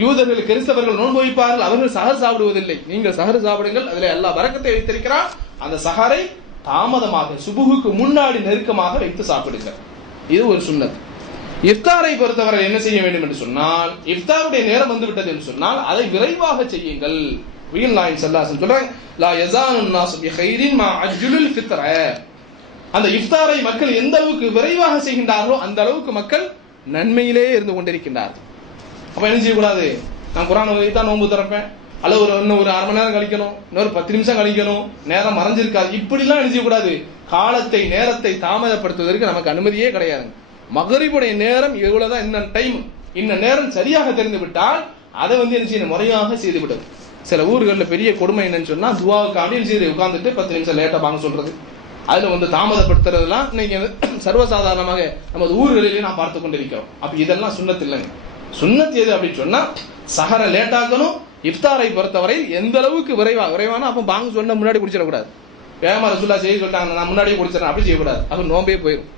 யூதர்கள் கிறிஸ்தவர்கள் நோன்பு வைப்பார்கள், அவர்கள் சஹர் சாப்பிடுவதில்லை, நீங்கள் சஹர் சாப்பிடுங்கள், அதிலே அல்லாஹ் பரக்கத்தை வைத்திருக்கிறார். அந்த சஹரை தாமதமாக சுபுகுக்கு முன்னாடி நெருக்கமாக வைத்து சாப்பிடுங்கள். இது ஒரு சுன்னத். இஃப்தாரை பொறுத்தவரை என்ன செய்ய வேண்டும் என்று சொன்னால், இஃப்தாருடைய நேரம் வந்து விட்டது என்று சொன்னால் அதை விரைவாக செய்யுங்கள். நபிகள் நாயகம் ஸல்லல்லாஹு அலைஹி வஸல்லம் சொல்றாங்க, லா யஸாலுன் நாஸு பிகைரின் மா அஜ்லுல் ஃபித்ர. அந்த இஃப்தாரை மக்கள் எந்த அளவுக்கு விரைவாக செய்கின்றார்களோ அந்த அளவுக்கு மக்கள் நன்மையிலே இருந்து கொண்டிருக்கின்றார்கள். அப்ப என்ன செய்யக்கூடாது, நான் குர்ஆன் ஓதி தான் நோன்பு திறப்பேன், அல்லது இன்னும் ஒரு 1/2 மணி நேரம் கழிக்கணும், இன்னொரு 10 நிமிஷம் கழிக்கணும், நேரம் மறைஞ்சிருக்காது, இப்படிலாம் என்ன செய்யக்கூடாது. காலத்தை நேரத்தை தாமதப்படுத்துவதற்கு நமக்கு அனுமதியே கிடையாது. மகரிபுடைய நேரம் இவ்வளவுதான், இந்த நேரம் சரியாக தெரிந்து விட்டால் அதை என்ன செய்யணும், முறையாக செய்து விடும். சில ஊர்களில் பெரிய கொடுமை என்னன்னு சொன்னா, துவாவுக்காண்டி செய்து உட்கார்ந்துட்டு 10 நிமிஷம் லேட்டா வாங்க சொல்றது, அதுல தாமதப்படுத்துறதுலாம் இன்னைக்கு சர்வசாதாரணமாக நமது ஊர்களிலே நாம் பார்த்து கொண்டிருக்கிறோம். அப்ப இதெல்லாம் சுன்னத் இல்லைங்க. சுன்னத் எது அப்படின்னு சொன்னா, சஹரை லேட்டாக்கணும். இஃப்தாரை பொறுத்தவரை எந்த அளவுக்கு விரைவான, அப்ப பாங்கு சொன்ன முன்னாடி குடிச்சிடக்கூடாது. வேகமா ரசூலுல்லாஹ் செய்ய சொல்லிட்டாங்க, நான் முன்னாடியே குடிச்சிடறேன், அப்படி செய்யக்கூடாது. அப்ப நோம்பே போயிடும்.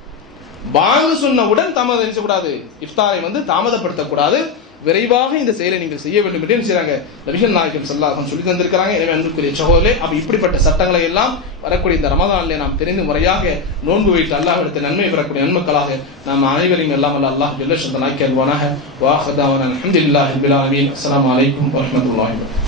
பாங்கு சொன்னவுடன் தாமதப்படுத்தக்கூடாது, இஃப்தாரை தாமதப்படுத்தக்கூடாது, விரைவாக இந்த செயலை நீங்கள் செய்ய வேண்டும் என்று செய்றாங்க நபிகள் நாயகம் ஸல்லல்லாஹு அலைஹி வஸல்லம் சொல்லி தந்திருக்கிறாங்க. எனவே அன்புக்குரிய சகோதரர்களே, அப்ப இப்படிப்பட்ட சட்டங்களை எல்லாம் வரக்கூடிய இந்த ரமதானிலே நாம் தெரிந்து முறையாக நோன்பு வைத்து அல்லாஹ்விடத்தில் நன்மை பெறக்கூடிய நன்மக்களாக நாம் அனைவரையும் எல்லாம் அல்லாஹ் ஜல்ல ஷஅனஹு ஆக்கி அல்வானாக. வா ஆஹிரு தஅவானா அல்ஹம்துலில்லாஹி ரப்பில் ஆலமீன். அஸ்ஸலாமு அலைக்கும் வரஹ்மத்துல்லாஹி வபரகாத்துஹு.